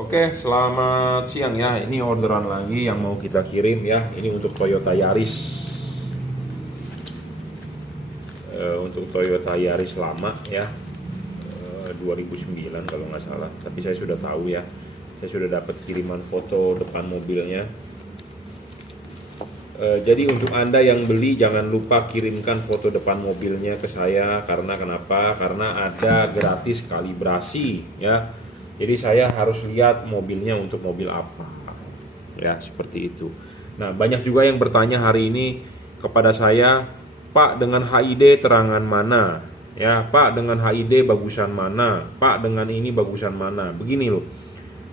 Oke, selamat siang ya. Ini orderan lagi yang mau kita kirim ya. Ini untuk Toyota Yaris. Untuk Toyota Yaris lama ya. 2009 kalau nggak salah. Tapi saya sudah tahu ya. Saya sudah dapat kiriman foto depan mobilnya. Jadi untuk Anda yang beli jangan lupa kirimkan foto depan mobilnya ke saya. Karena kenapa? Karena ada gratis kalibrasi ya. Jadi saya harus lihat mobilnya untuk mobil apa. Ya, seperti itu. Nah, banyak juga yang bertanya hari ini kepada saya, "Pak, dengan HID terangan mana?" Ya, "Pak, dengan HID bagusan mana? Pak, dengan ini bagusan mana?" Begini loh.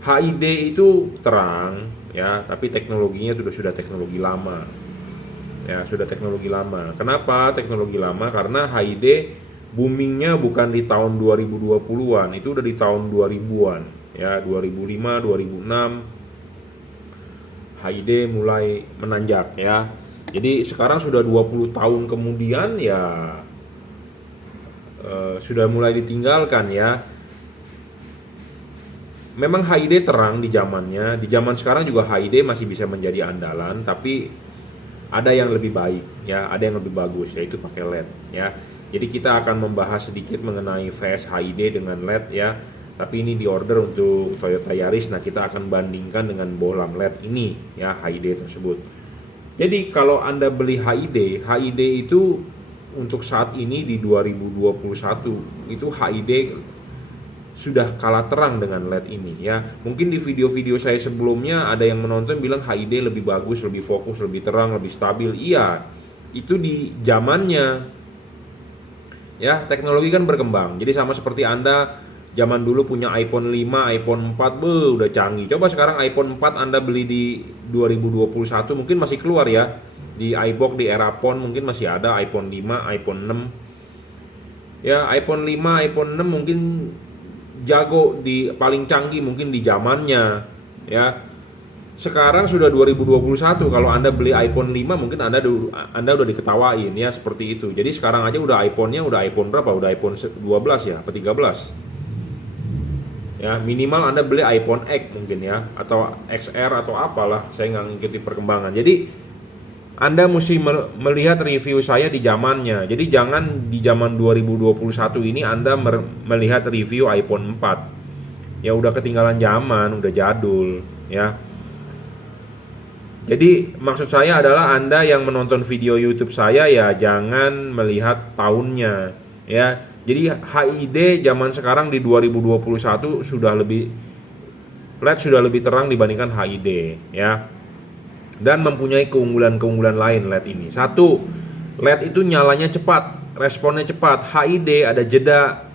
HID itu terang ya, tapi teknologinya sudah teknologi lama. Ya, sudah teknologi lama. Kenapa teknologi lama? Karena HID boomingnya bukan di tahun 2020-an, itu udah di tahun 2000-an ya, 2005, 2006 HID mulai menanjak ya. Jadi sekarang sudah 20 tahun kemudian ya, sudah mulai ditinggalkan ya. Memang HID terang di zamannya, di zaman sekarang juga HID masih bisa menjadi andalan, tapi ada yang lebih baik ya, ada yang lebih bagus, yaitu pakai LED ya. Jadi kita akan membahas sedikit mengenai VS HID dengan LED ya. Tapi ini diorder untuk Toyota Yaris. Nah, kita akan bandingkan dengan bohlam LED ini ya, HID tersebut. Jadi kalau Anda beli HID, HID itu untuk saat ini di 2021 itu HID sudah kalah terang dengan LED ini ya. Mungkin di video-video saya sebelumnya ada yang menonton bilang HID lebih bagus, lebih fokus, lebih terang, lebih stabil. Iya, itu di zamannya. Ya, teknologi kan berkembang. Jadi sama seperti Anda zaman dulu punya iPhone 5, iPhone 4, udah canggih. Coba sekarang iPhone 4 Anda beli di 2021 mungkin masih keluar ya. Di iBox, di Erapon mungkin masih ada iPhone 5, iPhone 6. Ya, iPhone 5, iPhone 6 mungkin jago di paling canggih mungkin di zamannya ya. Sekarang sudah 2021, kalau Anda beli iPhone 5 mungkin Anda udah diketawain ya, seperti itu. Jadi sekarang aja udah iPhone-nya udah iPhone berapa? Udah iPhone 12 ya, atau 13. Ya, minimal Anda beli iPhone X mungkin ya, atau XR atau apalah, saya nggak ngikuti perkembangan. Jadi Anda mesti melihat review saya di zamannya. Jadi jangan di zaman 2021 ini Anda melihat review iPhone 4. Ya udah ketinggalan zaman, udah jadul ya. Jadi maksud saya adalah Anda yang menonton video YouTube saya ya jangan melihat tahunnya ya. Jadi HID zaman sekarang di 2021 sudah lebih LED sudah lebih terang dibandingkan HID ya. Dan mempunyai keunggulan-keunggulan lain LED ini. Satu, LED itu nyalanya cepat, responnya cepat. HID ada jeda.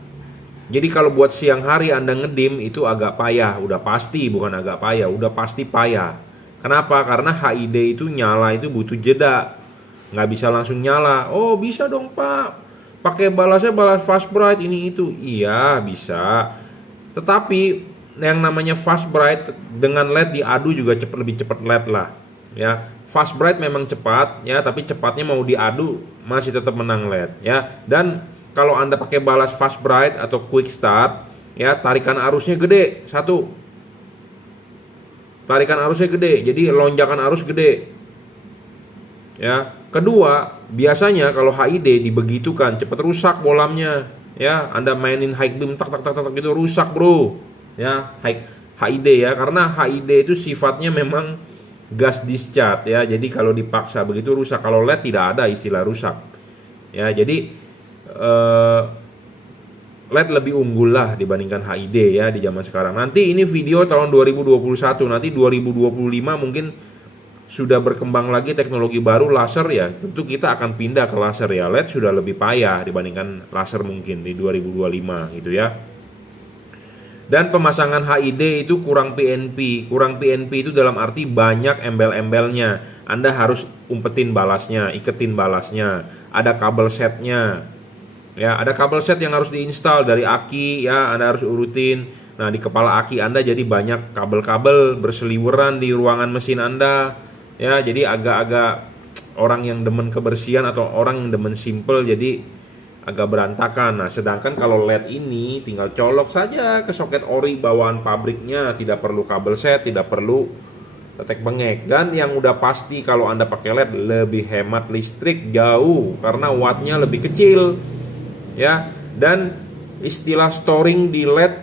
Jadi kalau buat siang hari Anda ngedim itu agak payah, udah pasti, bukan agak payah, udah pasti payah. Kenapa? Karena HID itu nyala itu butuh jeda. Nggak bisa langsung nyala. Oh, bisa dong, Pak. Pakai balasnya balas fast bright ini itu. Iya, bisa. Tetapi yang namanya fast bright dengan LED diadu juga lebih cepat LED lah. Ya, fast bright memang cepat ya, tapi cepatnya mau diadu masih tetap menang LED ya. Dan kalau Anda pakai balas fast bright atau quick start ya, tarikan arusnya gede. Satu, tarikan arusnya gede, jadi lonjakan arus gede ya. Kedua, biasanya kalau HID dibegitukan cepat rusak bohlamnya ya. Anda mainin high beam tak tak tak tak gitu rusak bro ya, HID ya. Karena HID itu sifatnya memang gas discharge ya, jadi kalau dipaksa begitu rusak. Kalau LED tidak ada istilah rusak ya. Jadi LED lebih unggul lah dibandingkan HID ya di zaman sekarang. Nanti ini video tahun 2021, nanti 2025 mungkin sudah berkembang lagi teknologi baru laser ya. Tentu kita akan pindah ke laser ya. LED sudah lebih payah dibandingkan laser mungkin di 2025 gitu ya. Dan pemasangan HID itu kurang PNP. Kurang PNP itu dalam arti banyak embel-embelnya. Anda harus umpetin balasnya, iketin balasnya. Ada kabel setnya. Ya, ada kabel set yang harus diinstal dari aki ya, Anda harus urutin. Nah, di kepala aki Anda jadi banyak kabel-kabel berseliweran di ruangan mesin Anda. Ya, jadi agak-agak orang yang demen kebersihan atau orang yang demen simple jadi agak berantakan. Nah, sedangkan kalau LED ini tinggal colok saja ke soket ori bawaan pabriknya, tidak perlu kabel set, tidak perlu tetek bengek. Dan yang udah pasti kalau Anda pakai LED lebih hemat listrik jauh karena wattnya lebih kecil. Ya, dan istilah storing di LED,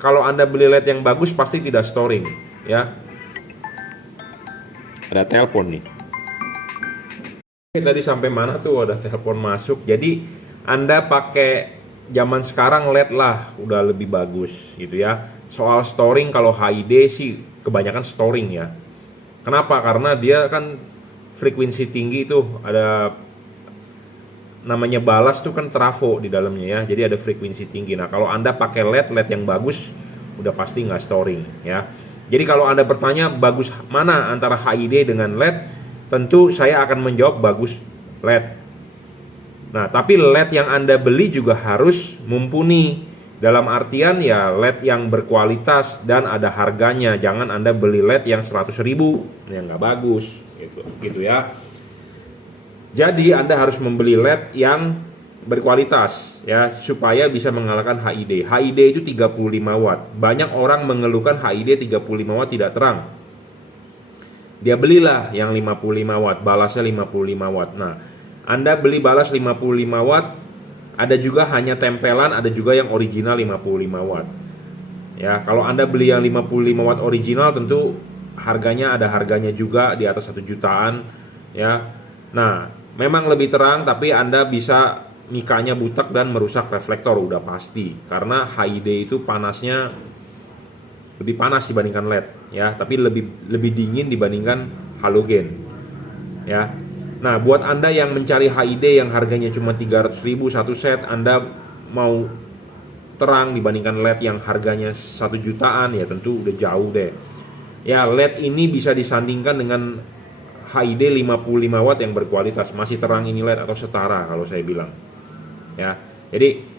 kalau Anda beli LED yang bagus pasti tidak storing, ya. Ada telepon nih. Tadi sampai mana tuh, ada telepon masuk. Jadi Anda pakai zaman sekarang LED lah, udah lebih bagus gitu ya. Soal storing, kalau HID sih kebanyakan storing ya. Kenapa? Karena dia kan frekuensi tinggi tuh, ada namanya balas tuh kan trafo di dalamnya ya. Jadi ada frekuensi tinggi. Nah, kalau Anda pakai LED yang bagus, udah pasti nggak storing ya. Jadi kalau Anda bertanya bagus mana antara HID dengan LED, tentu saya akan menjawab bagus LED. Nah, tapi LED yang Anda beli juga harus mumpuni. Dalam artian ya LED yang berkualitas dan ada harganya. Jangan Anda beli LED yang 100.000, yang nggak bagus gitu ya. Jadi Anda harus membeli LED yang berkualitas ya, supaya bisa mengalahkan HID. HID itu 35 watt. Banyak orang mengeluhkan HID 35 watt tidak terang. Dia belilah yang 55 watt, balasnya 55 watt. Nah, Anda beli balas 55 watt, ada juga hanya tempelan, ada juga yang original 55 watt. Ya, kalau Anda beli yang 55 watt original tentu harganya ada harganya juga di atas 1 jutaan ya. Nah, memang lebih terang tapi Anda bisa mikanya butek dan merusak reflektor udah pasti. Karena HID itu panasnya lebih panas dibandingkan LED ya, tapi lebih dingin dibandingkan halogen ya. Nah, buat Anda yang mencari HID yang harganya cuma 300.000 satu set, Anda mau terang dibandingkan LED yang harganya 1 jutaan ya, tentu udah jauh deh ya. LED ini bisa disandingkan dengan HID 55 watt yang berkualitas. Masih terang ini LED atau setara kalau saya bilang ya. Jadi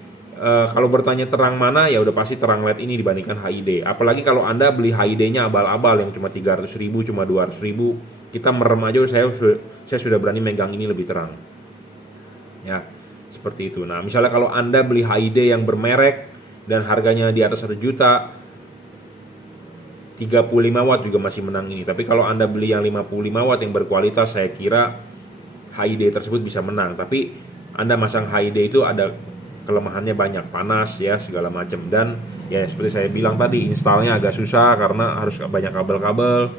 kalau bertanya terang mana, ya udah pasti terang LED ini dibandingkan HID. Apalagi kalau Anda beli HID-nya abal-abal yang cuma 300.000, cuma 200.000, kita merem aja, saya sudah berani megang ini lebih terang. Ya, seperti itu. Nah, misalnya kalau Anda beli HID yang bermerek dan harganya di atas 1 juta, 35 watt juga masih menang ini. Tapi kalau Anda beli yang 55 watt yang berkualitas, saya kira HID tersebut bisa menang. Tapi Anda masang HID itu ada kelemahannya banyak, panas ya segala macam. Dan ya seperti saya bilang tadi, installnya agak susah karena harus banyak kabel-kabel,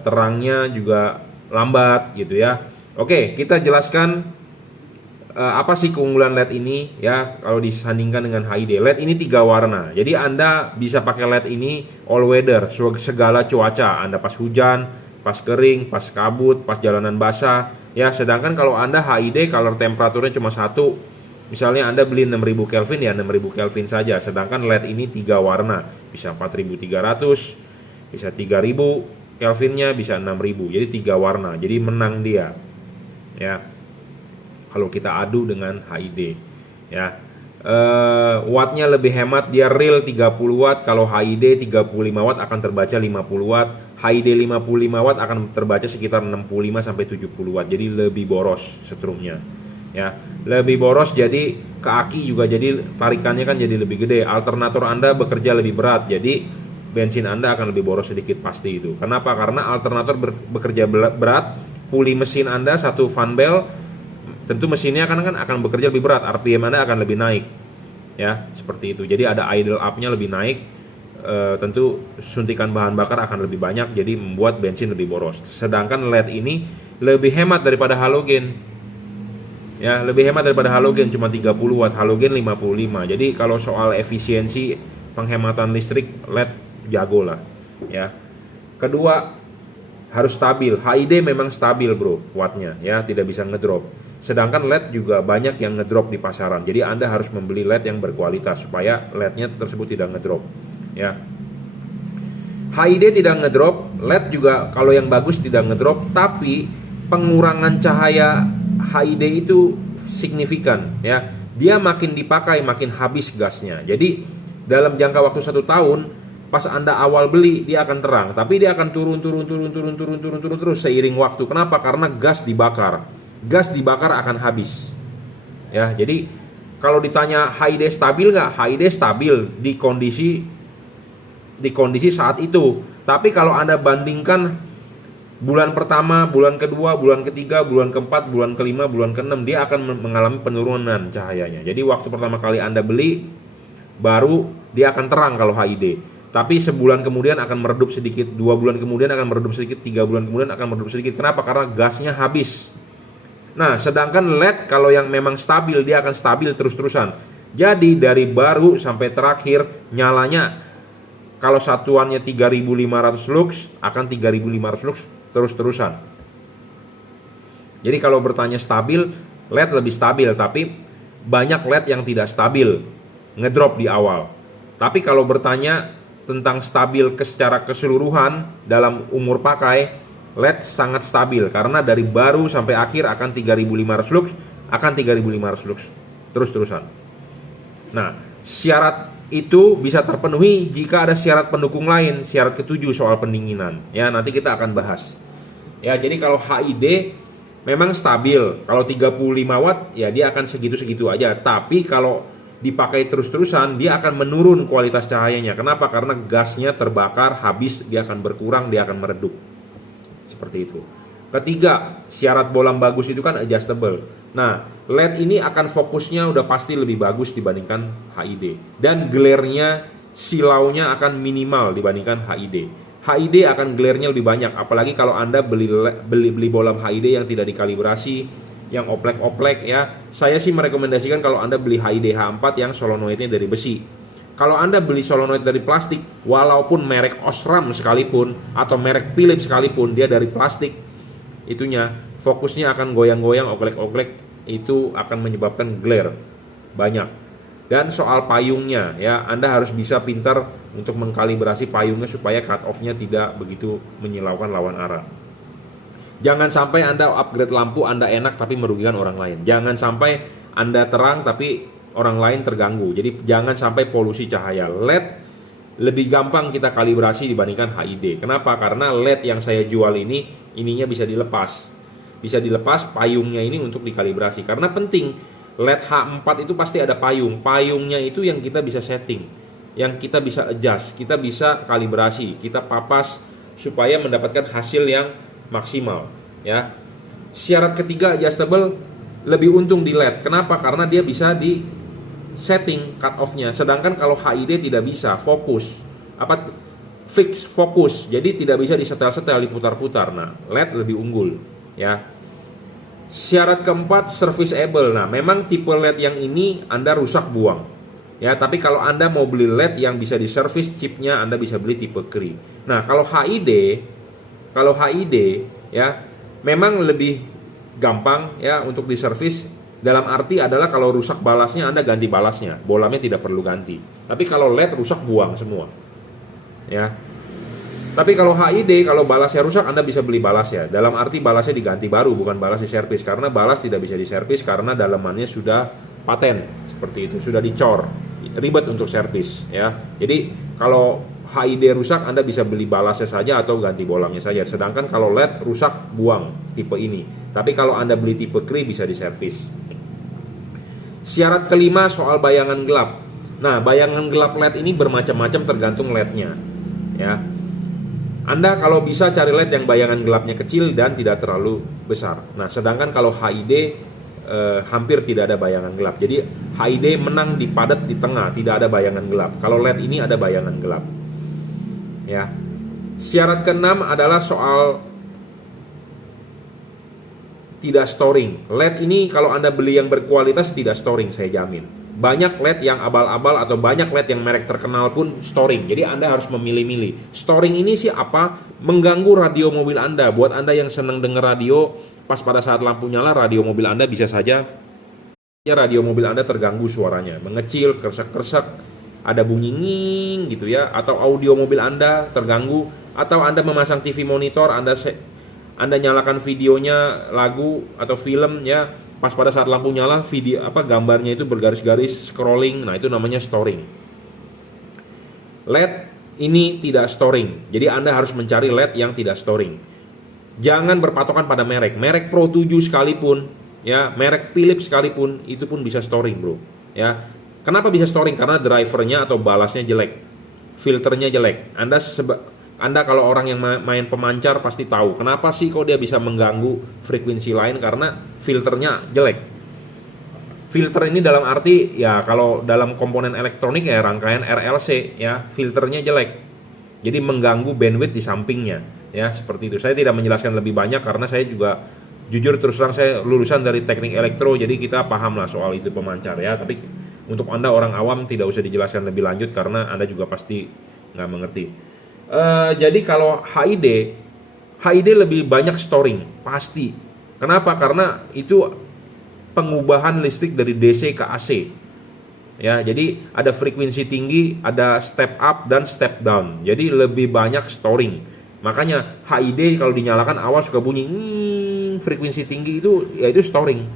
terangnya juga lambat gitu ya. Oke, kita jelaskan apa sih keunggulan LED ini ya kalau disandingkan dengan HID. LED ini 3 warna, jadi Anda bisa pakai LED ini all weather, segala cuaca. Anda pas hujan, pas kering, pas kabut, pas jalanan basah ya. Sedangkan kalau Anda HID color temperaturnya cuma satu, misalnya Anda beli 6000 Kelvin ya 6000 Kelvin saja. Sedangkan LED ini 3 warna, bisa 4300, bisa 3000 Kelvinnya, bisa 6000. Jadi 3 warna. Jadi menang dia. Ya. Kalau kita adu dengan HID ya. Wattnya lebih hemat, dia real 30 watt. Kalau HID 35 watt akan terbaca 50 watt. HID 55 watt akan terbaca sekitar 65 sampai 70 watt. Jadi lebih boros setrumnya. Ya, lebih boros, jadi ke aki juga, jadi tarikannya kan jadi lebih gede. Alternator Anda bekerja lebih berat, jadi bensin Anda akan lebih boros sedikit pasti itu. Kenapa? Karena alternator bekerja berat, puli mesin Anda satu fan bell, tentu mesinnya akan bekerja lebih berat, RPM Anda akan lebih naik. Ya, seperti itu. Jadi ada idle up-nya lebih naik. Tentu suntikan bahan bakar akan lebih banyak, jadi membuat bensin lebih boros. Sedangkan LED ini lebih hemat daripada halogen. Ya, lebih hemat daripada halogen, cuma 30 watt, halogen 55. Jadi kalau soal efisiensi penghematan listrik, LED jago lah ya. Kedua, harus stabil. HID memang stabil bro wattnya ya, tidak bisa ngedrop. Sedangkan LED juga banyak yang ngedrop di pasaran. Jadi Anda harus membeli LED yang berkualitas supaya LED-nya tersebut tidak ngedrop ya. HID tidak ngedrop, LED juga kalau yang bagus tidak ngedrop, tapi pengurangan cahaya HID itu signifikan ya. Dia makin dipakai makin habis gasnya. Jadi dalam jangka waktu 1 tahun, pas Anda awal beli dia akan terang, tapi dia akan turun terus seiring waktu. Kenapa? Karena gas dibakar. Gas dibakar akan habis ya. Jadi kalau ditanya HID stabil nggak? HID stabil di kondisi saat itu. Tapi kalau Anda bandingkan bulan pertama, bulan kedua, bulan ketiga, bulan keempat, bulan kelima, bulan keenam, dia akan mengalami penurunan cahayanya. Jadi waktu pertama kali Anda beli, baru dia akan terang kalau HID. Tapi sebulan kemudian akan meredup sedikit, 2 bulan kemudian akan meredup sedikit, 3 bulan kemudian akan meredup sedikit. Kenapa? Karena gasnya habis. Nah, sedangkan LED kalau yang memang stabil, dia akan stabil terus-terusan. Jadi dari baru sampai terakhir nyalanya, kalau satuannya 3500 lux akan 3500 lux terus-terusan. Jadi kalau bertanya stabil, LED lebih stabil, tapi banyak LED yang tidak stabil, ngedrop di awal. Tapi kalau bertanya tentang stabil secara keseluruhan dalam umur pakai, LED sangat stabil karena dari baru sampai akhir akan 3500 lux, akan 3500 lux terus-terusan. Nah, syarat itu bisa terpenuhi jika ada syarat pendukung lain, syarat ketujuh soal pendinginan. Ya, nanti kita akan bahas. Ya, jadi kalau HID memang stabil. Kalau 35 watt ya dia akan segitu-segitu aja. Tapi kalau dipakai terus-terusan, dia akan menurun kualitas cahayanya. Kenapa? Karena gasnya terbakar, habis, dia akan berkurang, dia akan meredup. Seperti itu. Ketiga, syarat bolam bagus itu kan adjustable. Nah, LED ini akan fokusnya udah pasti lebih bagus dibandingkan HID. Dan glare-nya, silaunya akan minimal dibandingkan HID. HID akan glare-nya lebih banyak. Apalagi kalau Anda beli bolam HID yang tidak dikalibrasi, yang oplek-oplek ya. Saya sih merekomendasikan kalau Anda beli HID H4 yang solenoidnya dari besi. Kalau Anda beli solenoid dari plastik, walaupun merek Osram sekalipun atau merek Philips sekalipun, dia dari plastik, itunya fokusnya akan goyang-goyang, oklek-oklek, itu akan menyebabkan glare banyak. Dan soal payungnya ya, Anda harus bisa pintar untuk mengkalibrasi payungnya supaya cut off-nya tidak begitu menyilaukan lawan arah. Jangan sampai Anda upgrade lampu, Anda enak tapi merugikan orang lain. Jangan sampai Anda terang tapi orang lain terganggu. Jadi jangan sampai polusi cahaya. LED lebih gampang kita kalibrasi dibandingkan HID. Kenapa? Karena LED yang saya jual ini, ininya bisa dilepas. Bisa dilepas payungnya ini untuk dikalibrasi. Karena penting, LED H4 itu pasti ada payung. Payungnya itu yang kita bisa setting, yang kita bisa adjust, kita bisa kalibrasi, kita papas supaya mendapatkan hasil yang maksimal ya. Syarat ketiga adjustable, lebih untung di LED. Kenapa? Karena dia bisa di setting cut off-nya. Sedangkan kalau HID tidak bisa fokus, fix fokus. Jadi tidak bisa disetel-setel, diputar-putar. Nah, LED lebih unggul ya. Syarat keempat, serviceable. Nah, memang tipe LED yang ini Anda rusak buang ya. Tapi kalau Anda mau beli LED yang bisa diservis chipnya, Anda bisa beli tipe Cree. Nah, kalau HID ya memang lebih gampang ya untuk diservis. Dalam arti adalah kalau rusak balasnya, Anda ganti balasnya, bolamnya tidak perlu ganti. Tapi kalau LED rusak, buang semua ya. Tapi kalau HID, kalau balasnya rusak, Anda bisa beli balasnya. Dalam arti balasnya diganti baru, bukan balas diservis. Karena balas tidak bisa diservis karena dalamannya sudah paten seperti itu, sudah dicor, ribet untuk servis ya. Jadi kalau HID rusak, Anda bisa beli balasnya saja atau ganti bolamnya saja. Sedangkan kalau LED rusak, buang tipe ini. Tapi kalau Anda beli tipe Cree, bisa diservis. Syarat kelima soal bayangan gelap. Nah, bayangan gelap LED ini bermacam-macam tergantung LED-nya ya. Anda kalau bisa cari LED yang bayangan gelapnya kecil dan tidak terlalu besar. Nah, sedangkan kalau HID hampir tidak ada bayangan gelap. Jadi HID menang di padat di tengah, tidak ada bayangan gelap. Kalau LED ini ada bayangan gelap ya. Syarat keenam adalah soal tidak storing. LED ini kalau Anda beli yang berkualitas tidak storing, saya jamin. Banyak LED yang abal-abal atau banyak LED yang merek terkenal pun storing. Jadi Anda harus memilih-milih. Storing ini sih apa? Mengganggu radio mobil Anda. Buat Anda yang senang dengar radio, pas pada saat lampu nyala, radio mobil Anda bisa saja radio mobil Anda terganggu suaranya, mengecil, kersek-kersek, ada bunyi nging gitu ya, atau audio mobil Anda terganggu, atau Anda memasang TV monitor, Anda nyalakan videonya, lagu atau film ya, pas pada saat lampu nyala video gambarnya itu bergaris-garis scrolling. Nah, itu namanya storing. LED ini tidak storing. Jadi Anda harus mencari LED yang tidak storing. Jangan berpatokan pada merek. Merek Pro 7 sekalipun ya, merek Philips sekalipun itu pun bisa storing, bro. Ya, kenapa bisa storing? Karena drivernya atau balasnya jelek, filternya jelek. Anda kalau orang yang main pemancar pasti tahu kenapa sih kok dia bisa mengganggu frekuensi lain, karena filternya jelek. Filter ini dalam arti ya kalau dalam komponen elektronik ya rangkaian RLC ya, filternya jelek. Jadi mengganggu bandwidth di sampingnya ya, seperti itu. Saya tidak menjelaskan lebih banyak karena saya juga jujur terus terang saya lulusan dari teknik elektro, jadi kita paham lah soal itu pemancar ya. Tapi untuk Anda orang awam tidak usah dijelaskan lebih lanjut karena Anda juga pasti nggak mengerti. Jadi kalau HID lebih banyak storing pasti. Kenapa? Karena itu pengubahan listrik dari DC ke AC. Ya, jadi ada frekuensi tinggi, ada step up dan step down. Jadi lebih banyak storing. Makanya HID kalau dinyalakan awal suka bunyi frekuensi tinggi, itu yaitu storing.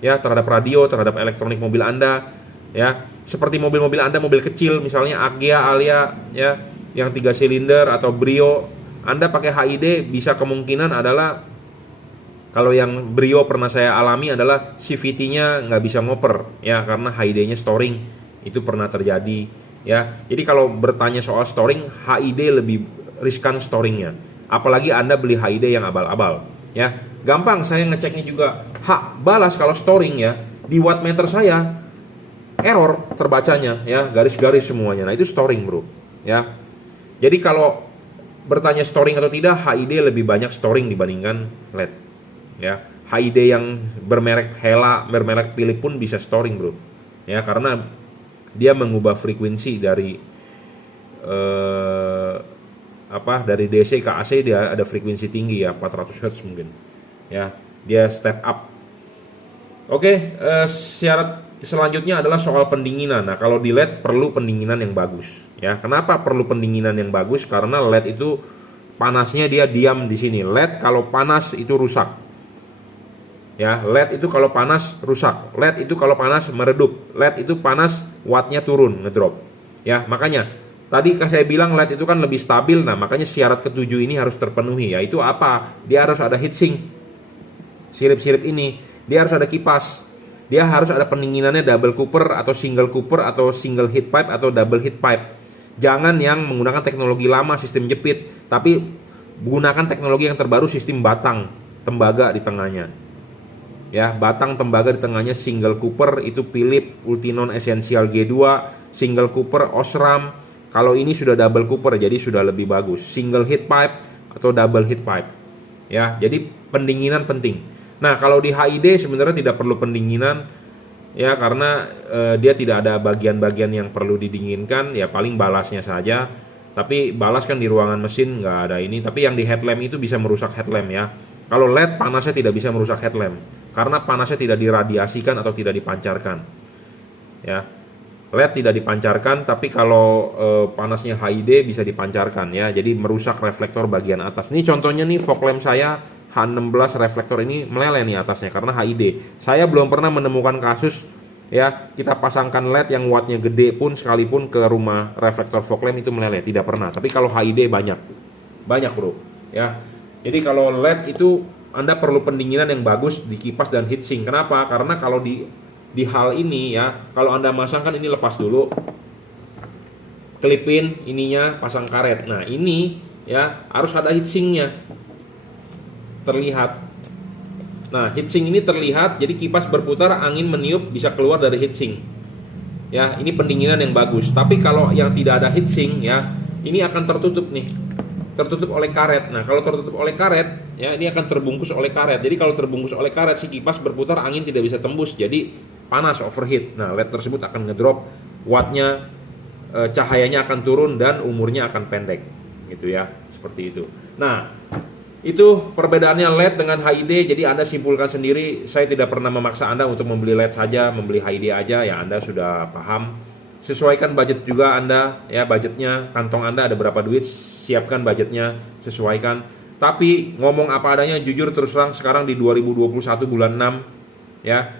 Ya, terhadap radio, terhadap elektronik mobil Anda, ya. Seperti mobil-mobil Anda, mobil kecil misalnya Agya, Alia, ya, yang 3 silinder atau Brio, Anda pakai HID bisa kemungkinan adalah, kalau yang Brio pernah saya alami adalah CVT-nya nggak bisa ngoper ya, karena HID-nya storing, itu pernah terjadi ya. Jadi kalau bertanya soal storing, HID lebih riskan storingnya, apalagi Anda beli HID yang abal-abal ya. Gampang saya ngeceknya juga, balas kalau storing ya, di wattmeter saya error terbacanya ya, garis-garis semuanya. Nah itu storing, bro ya. Jadi kalau bertanya storing atau tidak, HID lebih banyak storing dibandingkan LED. Ya, HID yang bermerek Hella, bermerek Philips pun bisa storing, bro. Ya, karena dia mengubah frekuensi dari dari DC ke AC, dia ada frekuensi tinggi ya, 400 Hz mungkin. Ya, dia step up. Oke, syarat selanjutnya adalah soal pendinginan. Nah, kalau di LED perlu pendinginan yang bagus. Ya, kenapa perlu pendinginan yang bagus? Karena LED itu panasnya dia diam di sini. LED kalau panas itu rusak. Ya, LED itu kalau panas rusak. LED itu kalau panas meredup. LED itu panas wattnya turun, ngedrop. Ya, makanya tadi saya bilang LED itu kan lebih stabil. Nah, makanya syarat ketujuh ini harus terpenuhi. Yaitu apa? Dia harus ada heatsink. Sirip-sirip ini. Dia harus ada kipas. Dia harus ada pendinginannya double cooper atau single cooper atau single heat pipe atau double heat pipe. Jangan yang menggunakan teknologi lama sistem jepit, tapi gunakan teknologi yang terbaru sistem batang tembaga di tengahnya. Ya, batang tembaga di tengahnya single cooper itu Philips Ultinon Essential G2, single cooper Osram. Kalau ini sudah double cooper jadi sudah lebih bagus. Single heat pipe atau double heat pipe. Ya, jadi pendinginan penting. Nah, kalau di HID sebenarnya tidak perlu pendinginan ya, karena dia tidak ada bagian-bagian yang perlu didinginkan, ya paling balasnya saja. Tapi balas kan di ruangan mesin nggak ada ini. Tapi yang di headlamp itu bisa merusak headlamp ya. Kalau LED panasnya tidak bisa merusak headlamp karena panasnya tidak diradiasikan atau tidak dipancarkan. Ya, LED tidak dipancarkan, tapi kalau panasnya HID bisa dipancarkan ya. Jadi merusak reflektor bagian atas. Ini contohnya nih fog lamp saya H16 reflektor ini meleleh nih atasnya karena HID. Saya belum pernah menemukan kasus ya kita pasangkan LED yang wattnya gede pun sekalipun ke rumah reflektor fog lamp itu meleleh, tidak pernah. Tapi kalau HID banyak bro ya. Jadi kalau LED itu Anda perlu pendinginan yang bagus di kipas dan heatsink. Kenapa? Karena kalau di hal ini ya, kalau Anda masangkan ini, lepas dulu, klipin ininya, pasang karet. Nah ini ya harus ada heatsinknya terlihat. Nah, heatsink ini terlihat, jadi kipas berputar, angin meniup bisa keluar dari heatsink. Ya, ini pendinginan yang bagus. Tapi kalau yang tidak ada heatsink ya, ini akan tertutup nih. Tertutup oleh karet. Nah, kalau tertutup oleh karet, ya ini akan terbungkus oleh karet. Jadi kalau terbungkus oleh karet, si kipas berputar, angin tidak bisa tembus. Jadi panas, overheat. Nah, LED tersebut akan ngedrop wattnya, cahayanya akan turun dan umurnya akan pendek. Gitu ya, seperti itu. Nah, itu perbedaannya LED dengan HID. Jadi Anda simpulkan sendiri. Saya tidak pernah memaksa Anda untuk membeli LED saja, membeli HID aja. Ya Anda sudah paham. Sesuaikan budget juga Anda ya, budgetnya, kantong Anda ada berapa duit, siapkan budgetnya, sesuaikan. Tapi ngomong apa adanya, jujur terus terang, sekarang di 2021 bulan 6 ya,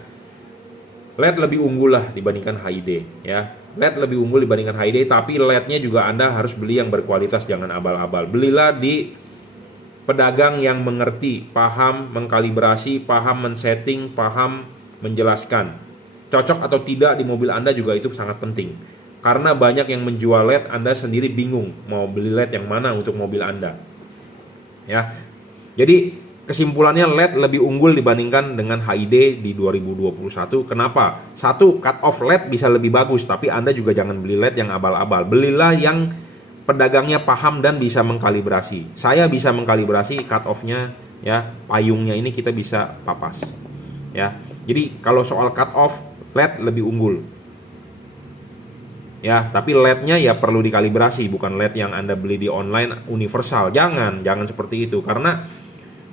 LED lebih unggul lah dibandingkan HID ya. LED lebih unggul dibandingkan HID, tapi LED-nya juga Anda harus beli yang berkualitas, jangan abal-abal. Belilah di pedagang yang mengerti, paham mengkalibrasi, paham men-setting, paham menjelaskan. Cocok atau tidak di mobil Anda juga itu sangat penting. Karena banyak yang menjual LED, Anda sendiri bingung mau beli LED yang mana untuk mobil Anda. Ya. Jadi kesimpulannya LED lebih unggul dibandingkan dengan HID di 2021. Kenapa? Satu, cut off LED bisa lebih bagus, tapi Anda juga jangan beli LED yang abal-abal. Belilah yang pedagangnya paham dan bisa mengkalibrasi. Saya bisa mengkalibrasi cut off-nya, ya, payungnya ini kita bisa papas. Ya. Jadi kalau soal cut off, LED lebih unggul. Ya, tapi LED-nya ya perlu dikalibrasi, bukan LED yang Anda beli di online universal. Jangan seperti itu, karena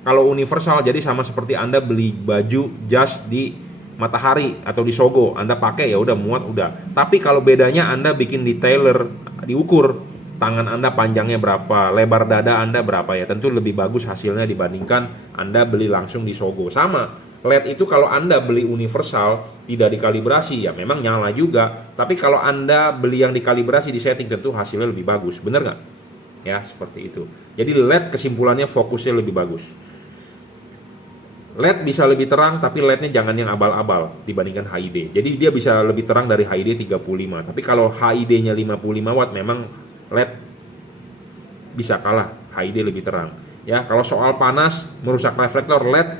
kalau universal jadi sama seperti Anda beli baju jas di Matahari atau di Sogo, Anda pakai ya udah muat udah. Tapi kalau bedanya Anda bikin di tailor, diukur tangan Anda panjangnya berapa, lebar dada Anda berapa, ya tentu lebih bagus hasilnya dibandingkan Anda beli langsung di Sogo. Sama LED itu kalau Anda beli universal tidak dikalibrasi ya memang nyala juga, tapi kalau Anda beli yang dikalibrasi di setting tentu hasilnya lebih bagus, bener nggak? Ya seperti itu. Jadi LED kesimpulannya fokusnya lebih bagus. LED bisa lebih terang, tapi LED-nya jangan yang abal-abal dibandingkan HID. Jadi dia bisa lebih terang dari HID 35. Tapi kalau HID-nya 55 watt memang LED bisa kalah, HID lebih terang. Ya, kalau soal panas merusak reflektor, LED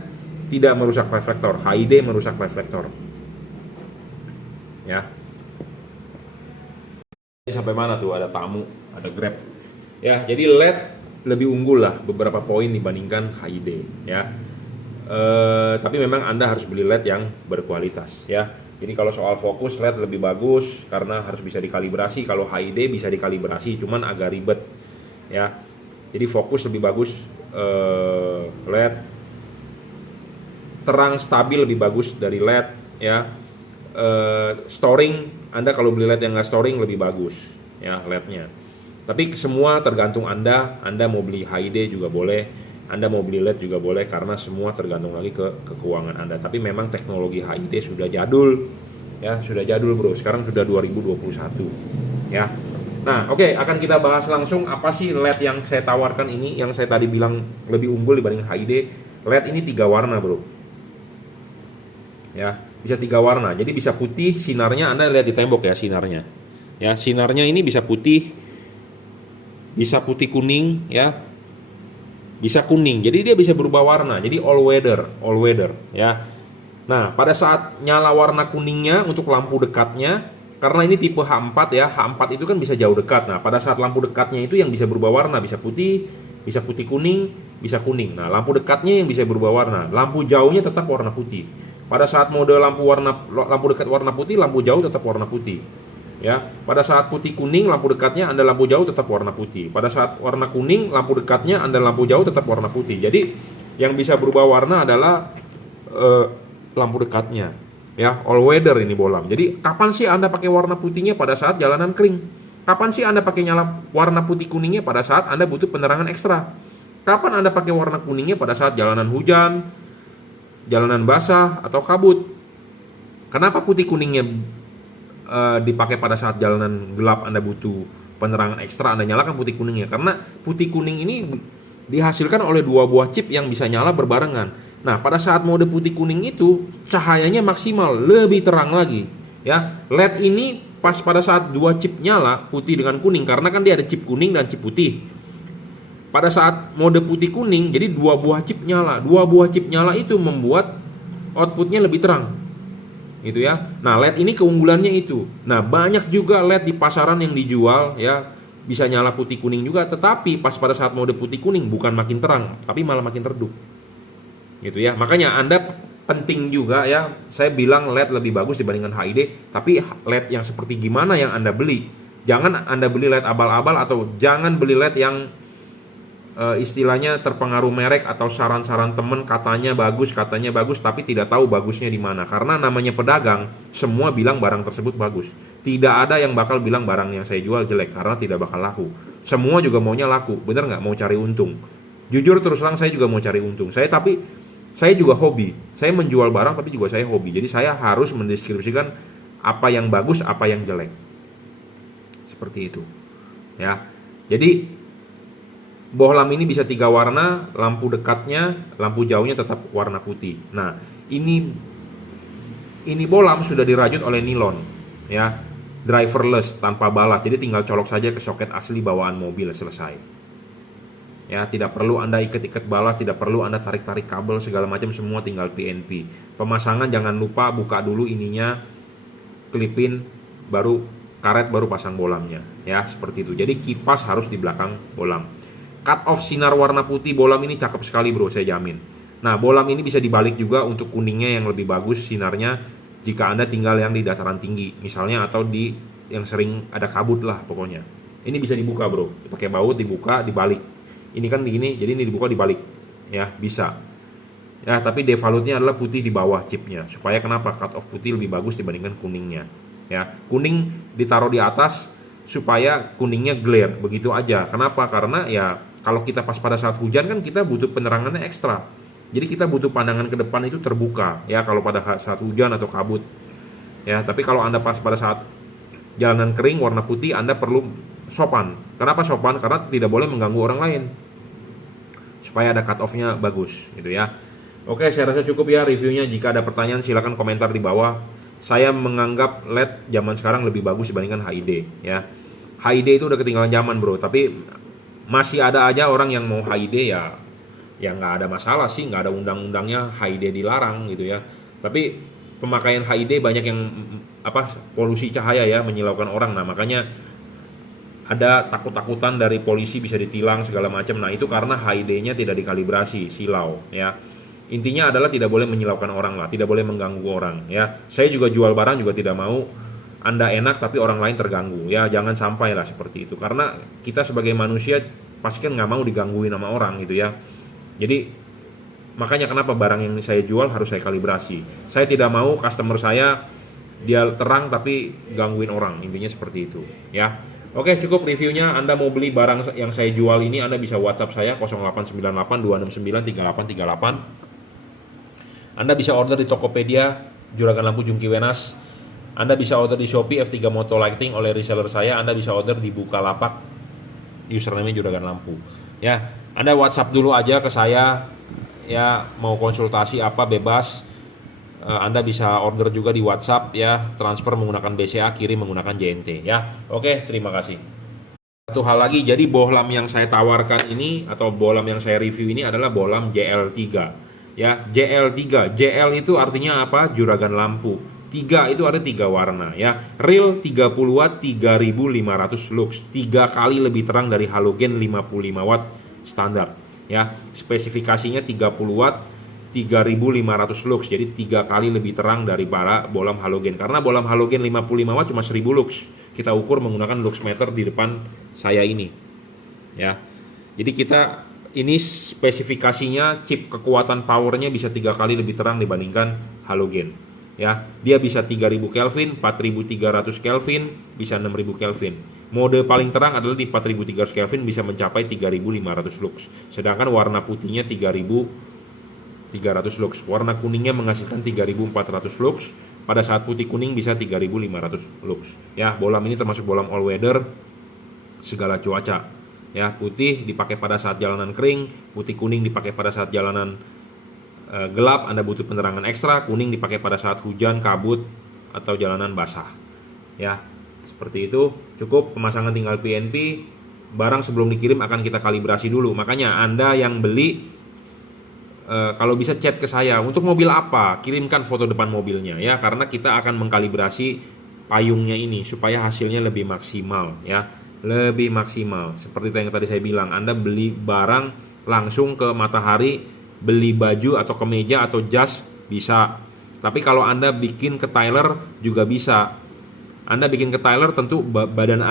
tidak merusak reflektor, HID merusak reflektor. Ya. Ini sampai mana tuh, ada tamu, ada Grab. Ya, jadi LED lebih unggul lah beberapa poin dibandingkan HID, ya. Tapi memang Anda harus beli LED yang berkualitas, ya. Jadi kalau soal fokus LED lebih bagus karena harus bisa dikalibrasi. Kalau HID bisa dikalibrasi, cuman agak ribet, ya. Jadi fokus lebih bagus LED. Terang stabil lebih bagus dari LED, ya. Storing Anda kalau beli LED yang nggak storing lebih bagus, ya, LED-nya. Tapi semua tergantung Anda mau beli HID juga boleh, Anda mau beli LED juga boleh, karena semua tergantung lagi ke keuangan Anda. Tapi memang teknologi HID sudah jadul, ya, sudah jadul bro. Sekarang sudah 2021, ya. Nah, oke, akan kita bahas langsung apa sih LED yang saya tawarkan ini, yang saya tadi bilang lebih unggul dibanding HID. LED ini 3 warna bro, ya, bisa 3 warna. Jadi bisa putih, sinarnya Anda lihat di tembok ya, sinarnya. Ya, sinarnya ini bisa putih kuning, ya. Bisa kuning. Jadi dia bisa berubah warna. Jadi all weather, ya. Nah, pada saat nyala warna kuningnya untuk lampu dekatnya, karena ini tipe H4 ya. H4 itu kan bisa jauh dekat. Nah, pada saat lampu dekatnya itu yang bisa berubah warna, bisa putih kuning, bisa kuning. Nah, lampu dekatnya yang bisa berubah warna. Lampu jauhnya tetap warna putih. Pada saat mode lampu dekat warna putih, lampu jauh tetap warna putih. Ya, pada saat putih kuning lampu dekatnya Anda lampu jauh tetap warna putih. Pada saat warna kuning lampu dekatnya Anda lampu jauh tetap warna putih. Jadi yang bisa berubah warna adalah lampu dekatnya. Ya, all weather ini bolam. Jadi kapan sih Anda pakai warna putihnya? Pada saat jalanan kering. Kapan sih Anda pakai nyala warna putih kuningnya? Pada saat Anda butuh penerangan ekstra. Kapan Anda pakai warna kuningnya? Pada saat jalanan hujan, jalanan basah atau kabut. Kenapa putih kuningnya dipakai pada saat jalanan gelap, Anda butuh penerangan ekstra, Anda nyalakan putih kuningnya? Karena putih kuning ini dihasilkan oleh 2 buah chip yang bisa nyala berbarengan. Nah, pada saat mode putih kuning itu cahayanya maksimal, lebih terang lagi, ya. LED ini pas pada saat 2 chip nyala, putih dengan kuning, karena kan dia ada chip kuning dan chip putih. Pada saat mode putih kuning, jadi 2 buah chip nyala. 2 buah chip nyala itu membuat outputnya lebih terang, gitu ya. Nah, LED ini keunggulannya itu. Nah, banyak juga LED di pasaran yang dijual, ya, bisa nyala putih kuning juga, tetapi pas pada saat mode putih kuning bukan makin terang, tapi malah makin redup, gitu ya. Makanya Anda penting juga, ya, saya bilang LED lebih bagus dibandingkan HID, tapi LED yang seperti gimana yang Anda beli. Jangan Anda beli LED abal-abal, atau jangan beli LED yang istilahnya terpengaruh merek atau saran-saran temen katanya bagus, tapi tidak tahu bagusnya di mana. Karena namanya pedagang, semua bilang barang tersebut bagus. Tidak ada yang bakal bilang barang yang saya jual jelek, karena tidak bakal laku. Semua juga maunya laku, bener nggak? Mau cari untung. Jujur terus terang, saya juga mau cari untung. Saya juga hobi. Saya menjual barang, tapi juga saya hobi. Jadi saya harus mendeskripsikan apa yang bagus, apa yang jelek. Seperti itu, ya. Jadi Bohlam ini bisa 3 warna, lampu dekatnya, lampu jauhnya tetap warna putih. Nah, ini bohlam sudah dirajut oleh nilon, ya, driverless, tanpa balas. Jadi tinggal colok saja ke soket asli bawaan mobil, selesai. Ya, tidak perlu Anda ikat-ikat balas, tidak perlu Anda tarik-tarik kabel segala macam, semua tinggal PNP. Pemasangan jangan lupa buka dulu ininya, klipin, baru karet, baru pasang bohlamnya, ya, seperti itu. Jadi kipas harus di belakang bohlam. Cut off sinar warna putih bohlam ini cakep sekali bro, saya jamin. Nah, bohlam ini bisa dibalik juga untuk kuningnya yang lebih bagus sinarnya jika Anda tinggal yang di dataran tinggi misalnya, atau di yang sering ada kabut lah pokoknya. Ini bisa dibuka bro, pakai baut, dibuka, dibalik. Ini kan begini, jadi ini dibuka dibalik, ya, bisa. Ya, tapi defaultnya adalah putih di bawah chipnya. Supaya kenapa? Cut off putih lebih bagus dibandingkan kuningnya. Ya, kuning ditaruh di atas supaya kuningnya glare begitu aja. Kenapa? Karena ya kalau kita pas pada saat hujan kan kita butuh penerangannya ekstra. Jadi kita butuh pandangan ke depan itu terbuka, ya, kalau pada saat hujan atau kabut. Ya, tapi kalau Anda pas pada saat jalanan kering warna putih, Anda perlu sopan. Kenapa sopan? Karena tidak boleh mengganggu orang lain. Supaya ada cut off-nya bagus gitu ya. Oke, saya rasa cukup ya reviewnya. Jika ada pertanyaan silakan komentar di bawah. Saya menganggap LED zaman sekarang lebih bagus dibandingkan HID, ya. HID itu udah ketinggalan zaman bro, tapi masih ada aja orang yang mau HID, ya nggak ada masalah sih, nggak ada undang-undangnya HID dilarang gitu ya. Tapi pemakaian HID banyak yang polusi cahaya ya, menyilaukan orang. Nah, makanya ada takut-takutan dari polisi bisa ditilang segala macam. Nah, itu karena HID-nya tidak dikalibrasi, silau ya. Intinya adalah tidak boleh menyilaukan orang lah, tidak boleh mengganggu orang ya. Saya juga jual barang juga tidak mau Anda enak tapi orang lain terganggu ya, jangan sampai lah seperti itu. Karena kita sebagai manusia pasti kan nggak mau digangguin sama orang gitu ya. Jadi makanya kenapa barang yang saya jual harus saya kalibrasi. Saya tidak mau customer saya dia terang tapi gangguin orang, intinya seperti itu ya. Oke, cukup reviewnya. Anda mau beli barang yang saya jual ini, Anda bisa WhatsApp saya 0898 269 3838. Anda bisa order di Tokopedia Juragan Lampu Jungki Wenas. Anda bisa order di Shopee F3 Moto Lighting oleh reseller saya. Anda bisa order di Bukalapak, username Juragan Lampu. Ya, Anda WhatsApp dulu aja ke saya. Ya, mau konsultasi apa bebas. Anda bisa order juga di WhatsApp ya, transfer menggunakan BCA, kirim menggunakan JNT ya. Oke, terima kasih. Satu hal lagi, jadi bohlam yang saya tawarkan ini atau bohlam yang saya review ini adalah bohlam JL3 ya. JL3, JL itu artinya apa? Juragan lampu. 3 itu ada 3 warna ya. Real 30 watt 3500 lux, 3 kali lebih terang dari halogen 55 watt standar ya. Spesifikasinya 30 watt 3500 lux, jadi 3 kali lebih terang daripada bohlam halogen. Karena bohlam halogen 55 watt cuma 1000 lux. Kita ukur menggunakan lux meter di depan saya ini ya. Jadi kita ini spesifikasinya chip kekuatan powernya bisa 3 kali lebih terang dibandingkan halogen ya. Dia bisa 3000 Kelvin, 4300 Kelvin, bisa 6000 Kelvin. Mode paling terang adalah di 4300 Kelvin, bisa mencapai 3500 lux. Sedangkan warna putihnya 3300 lux. Warna kuningnya menghasilkan 3400 lux. Pada saat putih kuning bisa 3500 lux. Ya, bohlam ini termasuk bohlam all weather segala cuaca. Ya, putih dipakai pada saat jalanan kering, putih kuning dipakai pada saat jalanan gelap, Anda butuh penerangan ekstra, kuning dipakai pada saat hujan, kabut atau jalanan basah. Ya, seperti itu. Cukup pemasangan tinggal PNP. Barang sebelum dikirim akan kita kalibrasi dulu. Makanya Anda yang beli kalau bisa chat ke saya, untuk mobil apa, kirimkan foto depan mobilnya ya, karena kita akan mengkalibrasi payungnya ini supaya hasilnya lebih maksimal ya, lebih maksimal. Seperti yang tadi saya bilang, Anda beli barang langsung ke Matahari, beli baju atau kemeja atau jas bisa. Tapi kalau Anda bikin ke Tyler juga bisa. Anda bikin ke Tyler tentu badan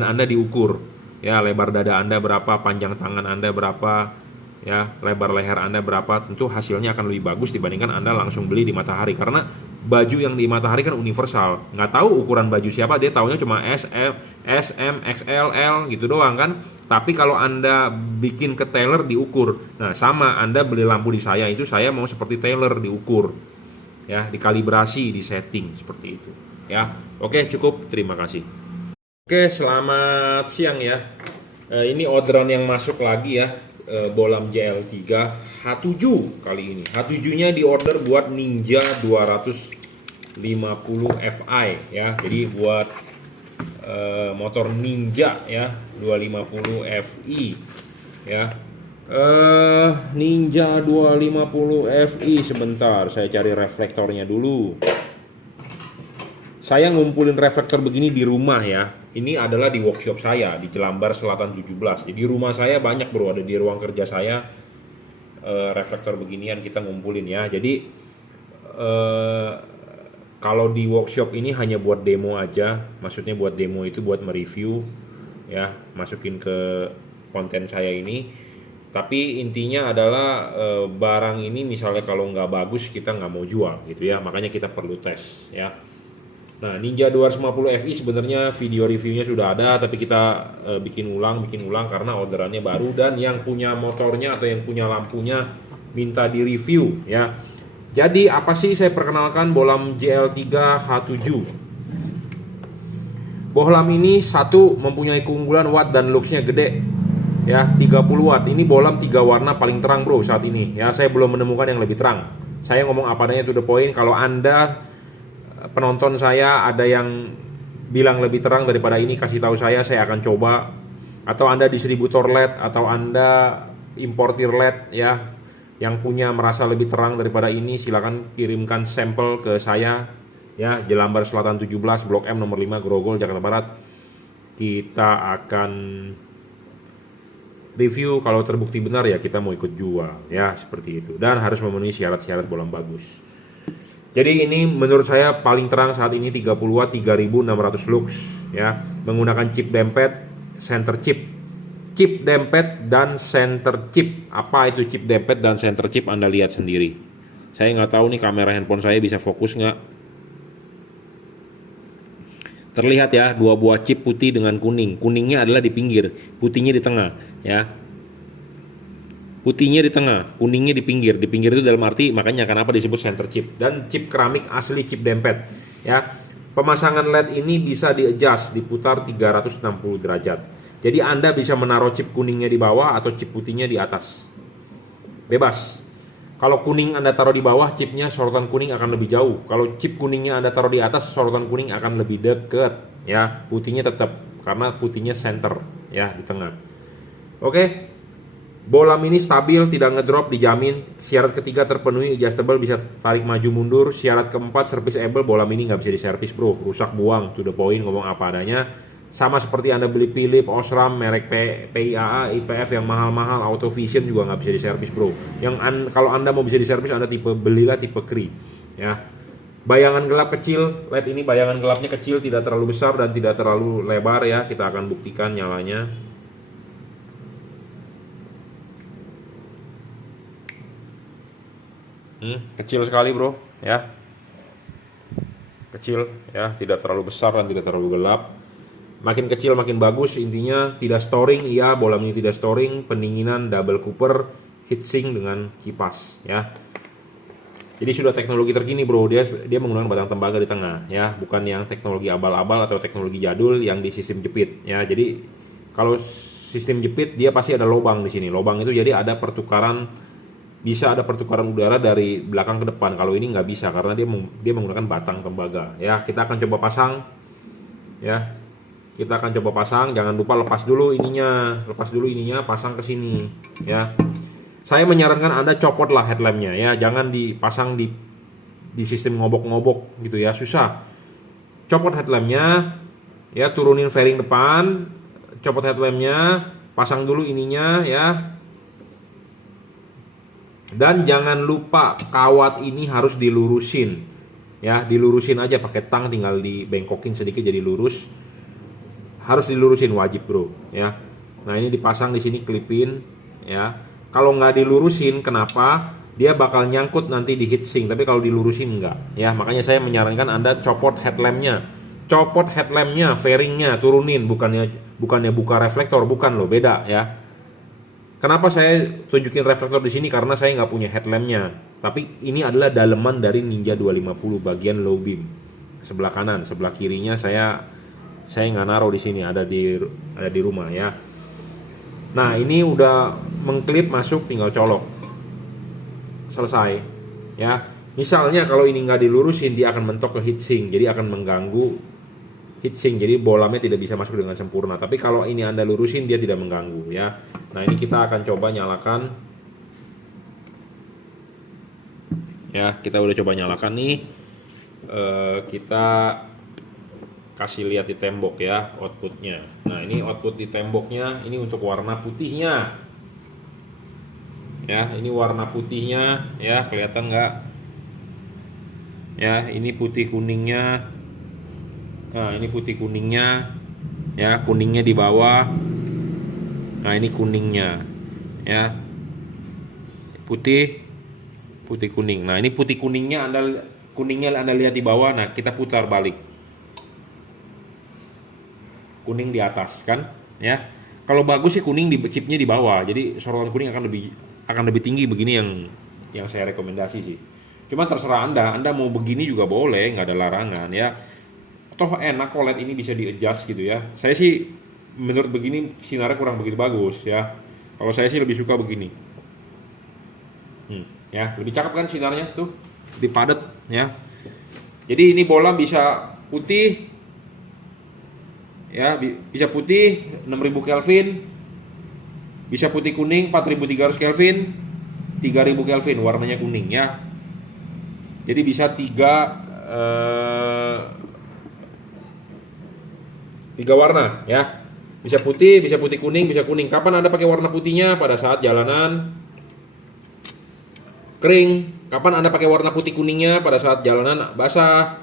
Anda diukur ya, lebar dada Anda berapa, panjang tangan Anda berapa ya, lebar leher Anda berapa, tentu hasilnya akan lebih bagus dibandingkan Anda langsung beli di Matahari. Karena baju yang di Matahari kan universal, nggak tahu ukuran baju siapa, dia taunya cuma S, M, XL, L gitu doang kan. Tapi kalau Anda bikin ke tailor diukur. Nah, sama Anda beli lampu di saya itu, saya mau seperti tailor diukur ya, dikalibrasi, di setting seperti itu ya. Oke, cukup, terima kasih. Oke, selamat siang ya. Ini orderan yang masuk lagi ya, bolam JL3 H7 kali ini. H7-nya diorder buat Ninja 250 Fi ya. Jadi buat motor Ninja ya 250 Fi ya. Ninja 250 Fi, sebentar saya cari reflektornya dulu. Saya ngumpulin reflektor begini di rumah ya. Ini adalah di workshop saya di Jelambar Selatan 17. Jadi rumah saya banyak bro, ada di ruang kerja saya reflektor beginian kita ngumpulin ya. Jadi kalau di workshop ini hanya buat demo aja. Maksudnya buat demo itu buat mereview ya, masukin ke konten saya ini. Tapi intinya adalah barang ini misalnya kalau nggak bagus kita nggak mau jual gitu ya. Makanya kita perlu tes ya. Nah, Ninja 250 Fi sebenarnya video reviewnya sudah ada, tapi kita bikin ulang karena orderannya baru dan yang punya motornya atau yang punya lampunya minta di review ya. Jadi apa sih, saya perkenalkan bohlam JL3 H7. Bohlam ini satu mempunyai keunggulan watt dan luxnya gede ya, 30 watt. Ini bohlam 3 warna paling terang bro saat ini ya. Saya belum menemukan yang lebih terang. Saya ngomong apa adanya to the point. Kalau Anda penonton saya ada yang bilang lebih terang daripada ini, kasih tahu saya akan coba. Atau Anda distributor LED atau Anda importir LED ya, yang punya merasa lebih terang daripada ini, silakan kirimkan sampel ke saya ya, Jelambar Selatan 17 Blok M nomor 5 Grogol Jakarta Barat. Kita akan review, kalau terbukti benar ya kita mau ikut jual ya, seperti itu, dan harus memenuhi syarat-syarat bohlam bagus. Jadi ini menurut saya paling terang saat ini 30 watt 3600 lux ya, menggunakan chip dempet, center chip. Chip dempet dan center chip. Apa itu chip dempet dan center chip Anda lihat sendiri. Saya nggak tahu nih kamera handphone saya bisa fokus nggak. Terlihat ya, dua buah chip putih dengan kuning. Kuningnya adalah di pinggir, putihnya di tengah ya. Putihnya di tengah, kuningnya di pinggir. Di pinggir itu dalam arti, makanya kenapa disebut center chip. Dan chip keramik asli chip dempet ya. Pemasangan LED ini bisa di-adjust, diputar 360 derajat. Jadi Anda bisa menaruh chip kuningnya di bawah atau chip putihnya di atas. Bebas. Kalau kuning Anda taruh di bawah, chipnya sorotan kuning akan lebih jauh. Kalau chip kuningnya Anda taruh di atas, sorotan kuning akan lebih dekat ya. Putihnya tetap, karena putihnya center ya, di tengah. Oke. Bohlam ini stabil, tidak ngedrop, dijamin. Syarat ketiga terpenuhi, adjustable, bisa tarik maju mundur. Syarat keempat serviceable, bohlam ini nggak bisa diservis bro, rusak buang, to the point, ngomong apa adanya. Sama seperti Anda beli Philips, Osram, merek PIAA, IPF yang mahal-mahal, Autovision juga nggak bisa diservis bro. Kalau Anda mau bisa diservis, Anda belilah tipe Kri ya. Bayangan gelap kecil, LED ini bayangan gelapnya kecil, tidak terlalu besar dan tidak terlalu lebar ya. Kita akan buktikan nyalanya. Kecil sekali bro ya, kecil ya, tidak terlalu besar dan tidak terlalu gelap. Makin kecil makin bagus. Intinya tidak storing, iya bohlam ini tidak storing. Pendinginan double cooper, heatsink dengan kipas ya. Jadi sudah teknologi terkini bro, dia menggunakan batang tembaga di tengah ya, bukan yang teknologi abal-abal atau teknologi jadul yang di sistem jepit ya. Jadi kalau sistem jepit dia pasti ada lubang di sini. Lubang itu jadi ada pertukaran, bisa ada pertukaran udara dari belakang ke depan. Kalau ini nggak bisa karena dia menggunakan batang tembaga ya. Kita akan coba pasang ya. Kita akan coba pasang. Jangan lupa lepas dulu ininya, pasang ke sini ya. Saya menyarankan Anda copotlah headlampnya ya, jangan dipasang di sistem ngobok-ngobok gitu ya, susah. Copot headlampnya ya, turunin fairing depan, copot headlampnya, pasang dulu ininya ya. Dan jangan lupa kawat ini harus dilurusin ya, dilurusin aja pakai tang, tinggal dibengkokin sedikit jadi lurus. Harus dilurusin, wajib bro ya. Nah ini dipasang di sini, klipin ya. Kalau nggak dilurusin, kenapa? Dia bakal nyangkut nanti di heatsink. Tapi kalau dilurusin enggak ya. Makanya saya menyarankan Anda copot headlampnya, fairingnya turunin, bukannya buka reflektor, bukan loh, beda ya. Kenapa saya tunjukin reflektor di sini? Karena saya nggak punya headlampnya. Tapi ini adalah daleman dari Ninja 250 bagian low beam sebelah kanan, sebelah kirinya saya nggak naruh di sini, ada di rumah ya. Nah, ini udah mengklip masuk, tinggal colok. Selesai. Ya. Misalnya kalau ini nggak dilurusin, dia akan mentok ke heatsink, jadi akan mengganggu heatsink, jadi bolamnya tidak bisa masuk dengan sempurna. Tapi kalau ini Anda lurusin, dia tidak mengganggu ya. Nah, ini kita akan coba nyalakan. Ya, kita udah coba nyalakan nih. Kita kasih lihat di tembok ya outputnya. Nah, ini output di temboknya, ini untuk warna putihnya. Ya, ini warna putihnya ya, kelihatan nggak? Ya, ini putih kuningnya. Nah, ini putih kuningnya. Ya, kuningnya di bawah. Nah, ini kuningnya. Ya. Putih kuning. Nah, ini putih kuningnya Anda lihat di bawah. Nah, kita putar balik. Kuning di atas kan, ya. Kalau bagus sih kuning di chipnya di bawah. Jadi sorotan kuning akan lebih tinggi begini yang saya rekomendasi sih. Cuma terserah Anda mau begini juga boleh, nggak ada larangan ya. Toh enak kok LED ini bisa di-adjust gitu ya. Saya sih menurut begini sinarnya kurang begitu bagus ya. Kalau saya sih lebih suka begini. Ya, lebih cakep kan sinarnya tuh, dipadet ya. Jadi ini bola bisa putih ya, bisa putih 6000 Kelvin, bisa putih kuning 4300 Kelvin, 3000 Kelvin warnanya kuning ya. Jadi bisa tiga warna ya. Bisa putih kuning, bisa kuning. Kapan Anda pakai warna putihnya? Pada saat jalanan kering. Kapan Anda pakai warna putih kuningnya? Pada saat jalanan basah.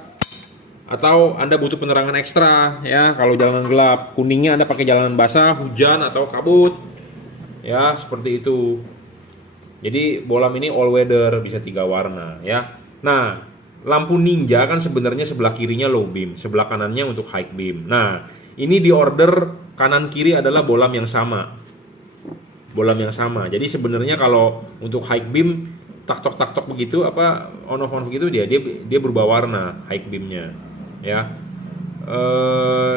Atau Anda butuh penerangan ekstra ya, kalau jalanan gelap. Kuningnya Anda pakai jalanan basah, hujan atau kabut. Ya, seperti itu. Jadi bolam ini all weather, bisa 3 warna ya. Nah, lampu ninja kan sebenarnya sebelah kirinya low beam, sebelah kanannya untuk high beam. Nah, ini di order kanan kiri adalah bolam yang sama. Bolam yang sama. Jadi sebenarnya kalau untuk high beam tak tok begitu apa on off begitu dia berubah warna high beamnya ya.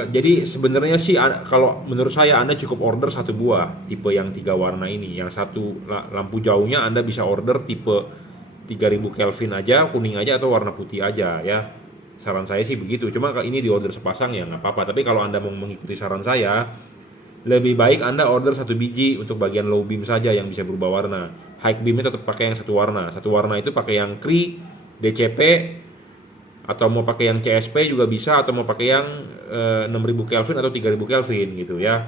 Jadi sebenarnya sih kalau menurut saya Anda cukup order satu buah tipe yang 3 warna ini. Yang satu lampu jauhnya Anda bisa order tipe 3000 Kelvin aja, kuning aja atau warna putih aja ya. Saran saya sih begitu. Cuma kalau ini di order sepasang ya nggak apa-apa. Tapi kalau Anda mau mengikuti saran saya, lebih baik Anda order satu biji untuk bagian low beam saja yang bisa berubah warna. High beamnya tetap pakai yang satu warna. Satu warna itu pakai yang Cree, DCP, atau mau pakai yang CSP juga bisa, atau mau pakai yang 6000 Kelvin atau 3000 Kelvin gitu ya.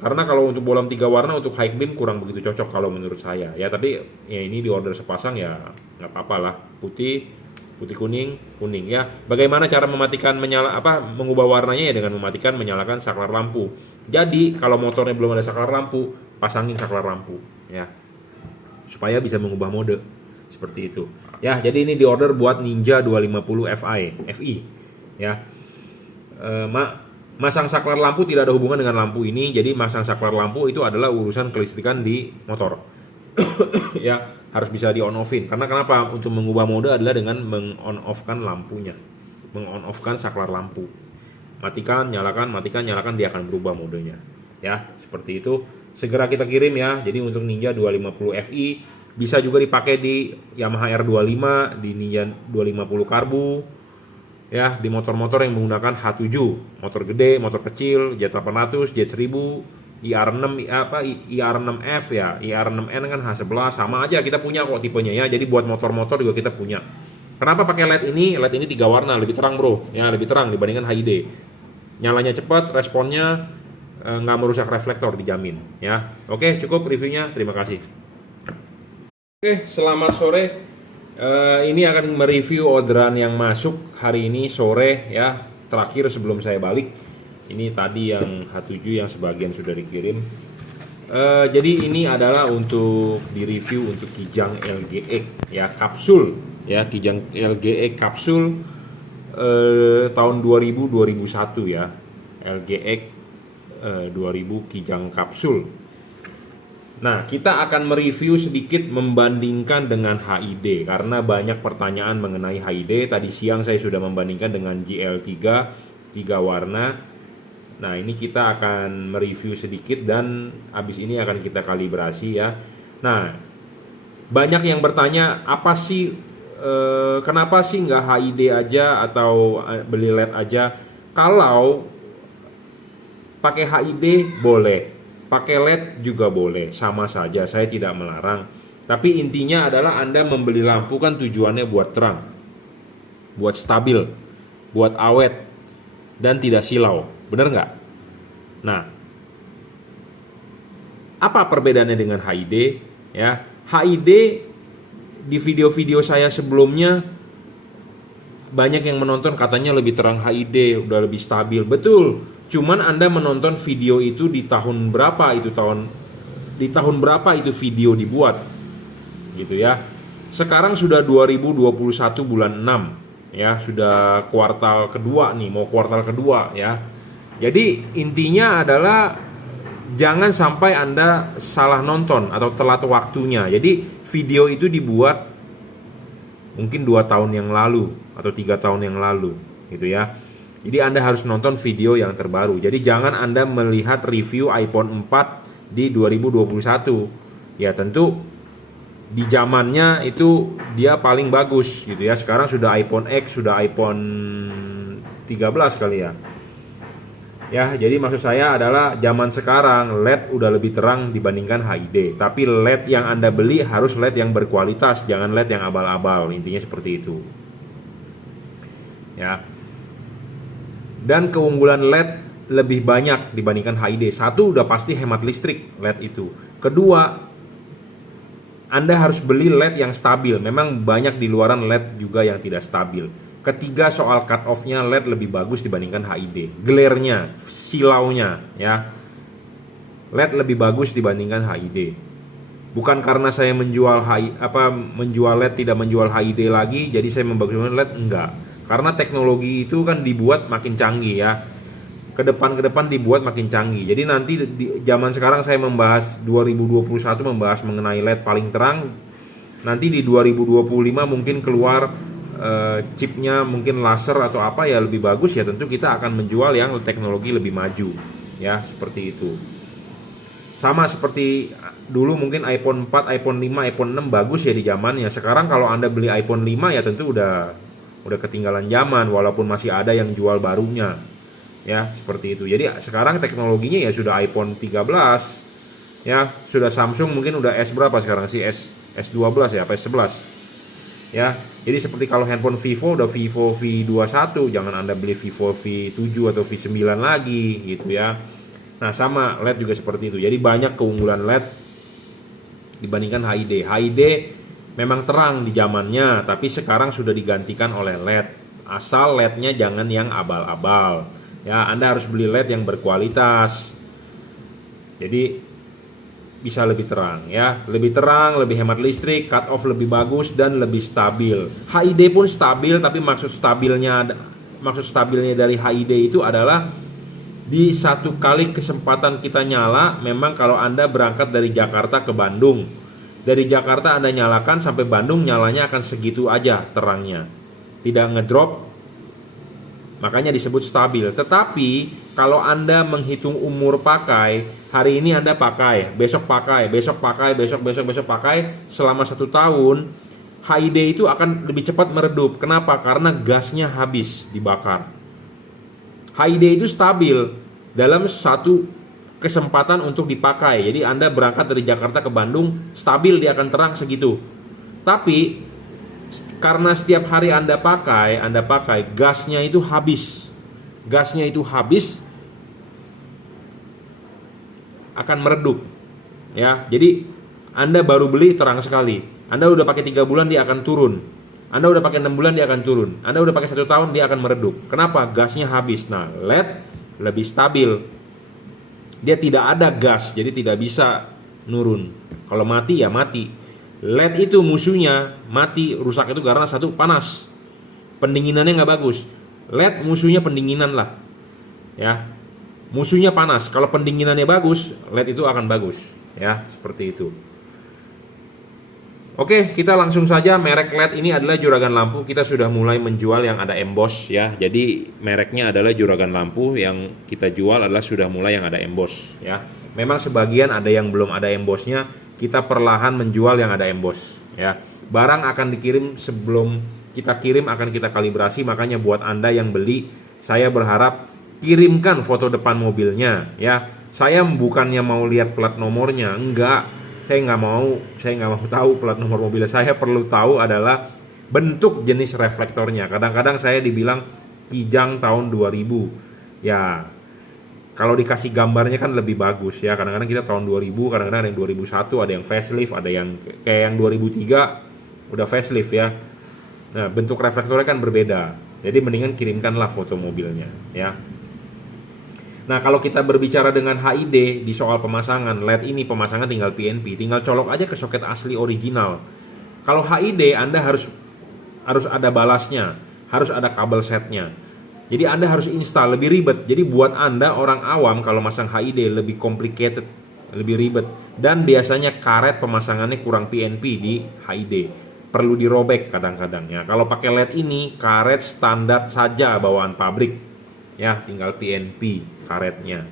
Karena kalau untuk bolam 3 warna untuk high beam kurang begitu cocok kalau menurut saya ya. Tapi ya ini di order sepasang ya nggak apa-apa lah. Putih kuning ya. Bagaimana cara mengubah warnanya ya dengan mematikan menyalakan saklar lampu. Jadi kalau motornya belum ada saklar lampu, pasangin saklar lampu ya. Supaya bisa mengubah mode seperti itu. Ya, jadi ini di order buat Ninja 250 FI ya. Masang saklar lampu tidak ada hubungan dengan lampu ini. Jadi masang saklar lampu itu adalah urusan kelistrikan di motor. Ya, harus bisa di on offin. Karena kenapa? Untuk mengubah mode adalah dengan meng-on off-kan lampunya. Meng-on off-kan saklar lampu. Matikan, nyalakan, dia akan berubah modenya. Ya, seperti itu. Segera kita kirim ya. Jadi untuk Ninja 250 FI bisa juga dipakai di Yamaha R25, di Ninja 250 Karbu. Ya, di motor-motor yang menggunakan H7, motor gede, motor kecil, J800, J1000, IR6 IR6F ya, IR6N kan H11 sama aja kita punya kok tipenya ya. Jadi buat motor-motor juga kita punya. Kenapa pakai LED ini? LED ini 3 warna, lebih terang bro. Ya, lebih terang dibandingkan HID. Nyalanya cepat, responnya nggak merusak reflektor dijamin ya. Oke, cukup reviewnya. Terima kasih. Oke, selamat sore. Ini akan mereview orderan yang masuk hari ini sore ya, terakhir sebelum saya balik. Ini tadi yang H7 yang sebagian sudah dikirim. Jadi ini adalah untuk direview untuk Kijang LGX ya, kapsul ya, Kijang LGX kapsul tahun 2000-2001 ya, LGX 2000 Kijang kapsul. Nah, kita akan mereview sedikit membandingkan dengan HID karena banyak pertanyaan mengenai HID. Tadi siang saya sudah membandingkan dengan GL3 3 warna Nah, ini kita akan mereview sedikit dan habis ini akan kita kalibrasi ya. Nah, banyak yang bertanya apa sih kenapa sih nggak HID aja atau beli LED aja? Kalau pakai HID boleh, pakai LED juga boleh, sama saja, saya tidak melarang. Tapi intinya adalah Anda membeli lampu kan tujuannya buat terang, buat stabil, buat awet, dan tidak silau, bener nggak? Nah, apa perbedaannya dengan HID? Ya, HID di video-video saya sebelumnya banyak yang menonton katanya lebih terang HID, udah lebih stabil. Betul. Cuman Anda menonton video itu di tahun berapa berapa itu video dibuat. Gitu ya. Sekarang sudah 2021 bulan 6 ya, sudah kuartal kedua nih, mau kuartal kedua ya. Jadi intinya adalah jangan sampai Anda salah nonton atau telat waktunya. Jadi video itu dibuat mungkin 2 tahun yang lalu atau 3 tahun yang lalu gitu ya. Jadi Anda harus nonton video yang terbaru. Jadi jangan Anda melihat review iPhone 4 di 2021. Ya tentu di zamannya itu dia paling bagus gitu ya. Sekarang sudah iPhone X, sudah iPhone 13 kali ya. Ya, jadi maksud saya adalah zaman sekarang LED udah lebih terang dibandingkan HID. Tapi LED yang Anda beli harus LED yang berkualitas, jangan LED yang abal-abal. Intinya seperti itu. Ya. Dan keunggulan LED lebih banyak dibandingkan HID. Satu, udah pasti hemat listrik LED itu. Kedua, Anda harus beli LED yang stabil. Memang banyak di luaran LED juga yang tidak stabil. Ketiga, soal cut off-nya LED lebih bagus dibandingkan HID. Glare-nya, silaunya ya. LED lebih bagus dibandingkan HID. Bukan karena saya menjual LED tidak menjual HID lagi, jadi saya membaguskan LED, enggak. Karena teknologi itu kan dibuat makin canggih ya. Ke depan dibuat makin canggih. Jadi nanti di zaman sekarang saya membahas 2021 membahas mengenai LED paling terang. Nanti di 2025 mungkin keluar chipnya mungkin laser atau apa ya lebih bagus ya, tentu kita akan menjual yang teknologi lebih maju ya, seperti itu. Sama seperti dulu mungkin iPhone 4, iPhone 5, iPhone 6 bagus ya di zamannya. Sekarang kalau Anda beli iPhone 5 ya tentu udah ketinggalan zaman walaupun masih ada yang jual barunya. Ya, seperti itu. Jadi sekarang teknologinya ya sudah iPhone 13. Ya, sudah Samsung mungkin udah S berapa sekarang sih? S12 ya, apa S11. Ya, jadi seperti kalau handphone Vivo udah Vivo V21, jangan Anda beli Vivo V7 atau V9 lagi gitu ya. Nah, sama LED juga seperti itu. Jadi banyak keunggulan LED dibandingkan HID. HID memang terang di zamannya, tapi sekarang sudah digantikan oleh LED. Asal LED-nya jangan yang abal-abal. Ya, Anda harus beli LED yang berkualitas. Jadi bisa lebih terang ya, lebih terang, lebih hemat listrik, cut off lebih bagus dan lebih stabil. HID pun stabil, tapi maksud stabilnya dari HID itu adalah di satu kali kesempatan kita nyala. Memang kalau Anda berangkat dari Jakarta ke Bandung, dari Jakarta Anda nyalakan sampai Bandung, nyalanya akan segitu aja terangnya, tidak ngedrop, makanya disebut stabil. Tetapi kalau Anda menghitung umur pakai, hari ini Anda pakai, besok pakai, besok pakai, selama 1 tahun, HID itu akan lebih cepat meredup. Kenapa? Karena gasnya habis dibakar. HID itu stabil dalam satu kesempatan untuk dipakai. Jadi Anda berangkat dari Jakarta ke Bandung, stabil dia akan terang segitu. Tapi karena setiap hari Anda pakai, gasnya itu habis. Gasnya itu habis, akan meredup. Ya, jadi Anda baru beli terang sekali. Anda udah pakai 3 bulan dia akan turun. Anda udah pakai 6 bulan dia akan turun. Anda udah pakai 1 tahun dia akan meredup. Kenapa? Gasnya habis. Nah, LED lebih stabil. Dia tidak ada gas, jadi tidak bisa nurun. Kalau mati ya mati. LED itu musuhnya mati, rusak itu karena satu, panas. Pendinginannya nggak bagus. LED musuhnya pendinginan lah. Ya. Musuhnya panas. Kalau pendinginannya bagus, LED itu akan bagus. Ya, seperti itu. Oke, kita langsung saja. Merek LED ini adalah juragan lampu. Kita sudah mulai menjual yang ada emboss ya. Jadi mereknya adalah juragan lampu, yang kita jual adalah sudah mulai yang ada emboss ya. Memang sebagian ada yang belum ada embossnya. Kita perlahan menjual yang ada emboss ya. Barang akan dikirim, sebelum kita kirim akan kita kalibrasi. Makanya buat Anda yang beli, saya berharap kirimkan foto depan mobilnya ya. Saya bukannya mau lihat plat nomornya, enggak. Saya nggak mau tahu plat nomor mobil. Saya perlu tahu adalah bentuk jenis reflektornya. Kadang-kadang saya dibilang Kijang tahun 2000. Ya, kalau dikasih gambarnya kan lebih bagus ya. Kadang-kadang kita tahun 2000, kadang-kadang ada yang 2001, ada yang facelift, ada yang kayak yang 2003 udah facelift ya. Nah, bentuk reflektornya kan berbeda. Jadi mendingan kirimkanlah foto mobilnya ya. Nah, kalau kita berbicara dengan HID di soal pemasangan LED ini, pemasangan tinggal PNP, tinggal colok aja ke soket asli original. Kalau HID Anda harus ada balasnya, harus ada kabel setnya. Jadi Anda harus install, lebih ribet. Jadi buat Anda orang awam kalau masang HID lebih complicated, lebih ribet, dan biasanya karet pemasangannya kurang PNP di HID. Perlu dirobek kadang-kadang ya. Kalau pakai LED ini karet standar saja bawaan pabrik. Ya, tinggal PNP karetnya.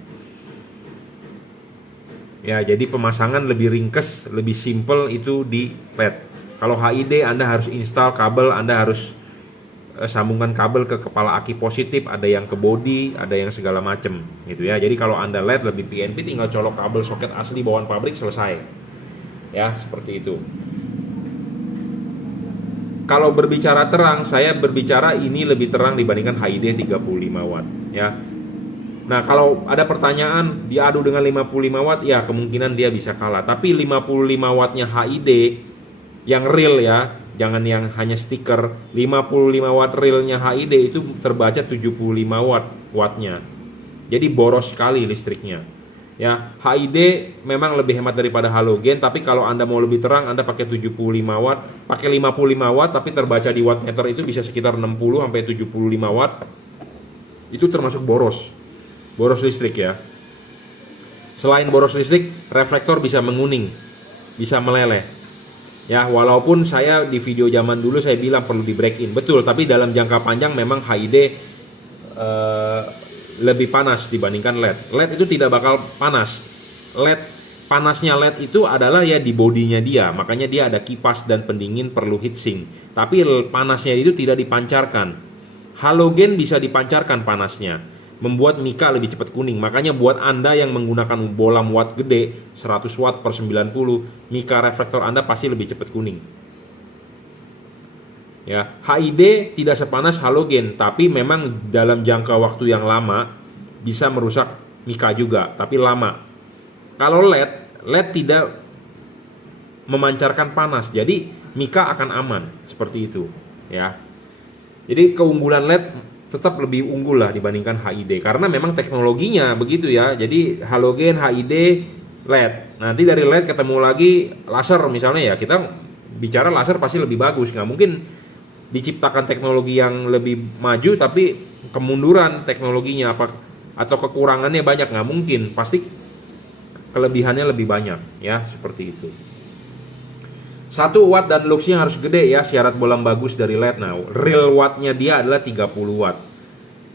Ya, jadi pemasangan lebih ringkes, lebih simple itu di LED. Kalau HID Anda harus install kabel, Anda harus sambungkan kabel ke kepala aki positif, ada yang ke body, ada yang segala macem gitu ya. Jadi kalau Anda LED lebih PNP, tinggal colok kabel soket asli bawaan pabrik, selesai. Ya, seperti itu. Kalau berbicara terang, saya berbicara ini lebih terang dibandingkan HID 35 watt ya. Nah, kalau ada pertanyaan diadu dengan 55 watt, ya kemungkinan dia bisa kalah. Tapi 55 wattnya HID yang real ya, jangan yang hanya stiker. 55 watt realnya HID itu terbaca 75 wattnya. Jadi boros sekali listriknya. Ya, HID memang lebih hemat daripada halogen, tapi kalau Anda mau lebih terang, Anda pakai 75 watt, pakai 55 watt, tapi terbaca di wattmeter itu bisa sekitar 60 sampai 75 watt. Itu termasuk boros listrik ya. Selain boros listrik, reflektor bisa menguning, bisa meleleh. Ya, walaupun saya di video zaman dulu saya bilang perlu di break in, betul, tapi dalam jangka panjang memang HID lebih panas dibandingkan LED. LED itu tidak bakal panas. Panasnya LED itu adalah ya di bodinya dia, makanya dia ada kipas dan pendingin, perlu heatsink. Tapi panasnya itu tidak dipancarkan. Halogen bisa dipancarkan panasnya, membuat mika lebih cepat kuning. Makanya buat Anda yang menggunakan bolam watt gede 100 watt per 90, mika reflektor Anda pasti lebih cepat kuning. Ya, HID tidak sepanas halogen, tapi memang dalam jangka waktu yang lama bisa merusak mika juga, tapi lama. Kalau LED tidak memancarkan panas, jadi mika akan aman, seperti itu ya. Jadi keunggulan LED tetap lebih unggul lah dibandingkan HID, karena memang teknologinya begitu ya. Jadi halogen, HID, LED. Nanti dari LED ketemu lagi laser misalnya ya, kita bicara laser pasti lebih bagus. Nggak mungkin diciptakan teknologi yang lebih maju tapi kemunduran teknologinya apa atau kekurangannya banyak, nggak mungkin, pasti kelebihannya lebih banyak ya, seperti itu. 1 watt dan luxnya harus gede ya, syarat bolam bagus dari LED. Nah, real wattnya dia adalah 30 watt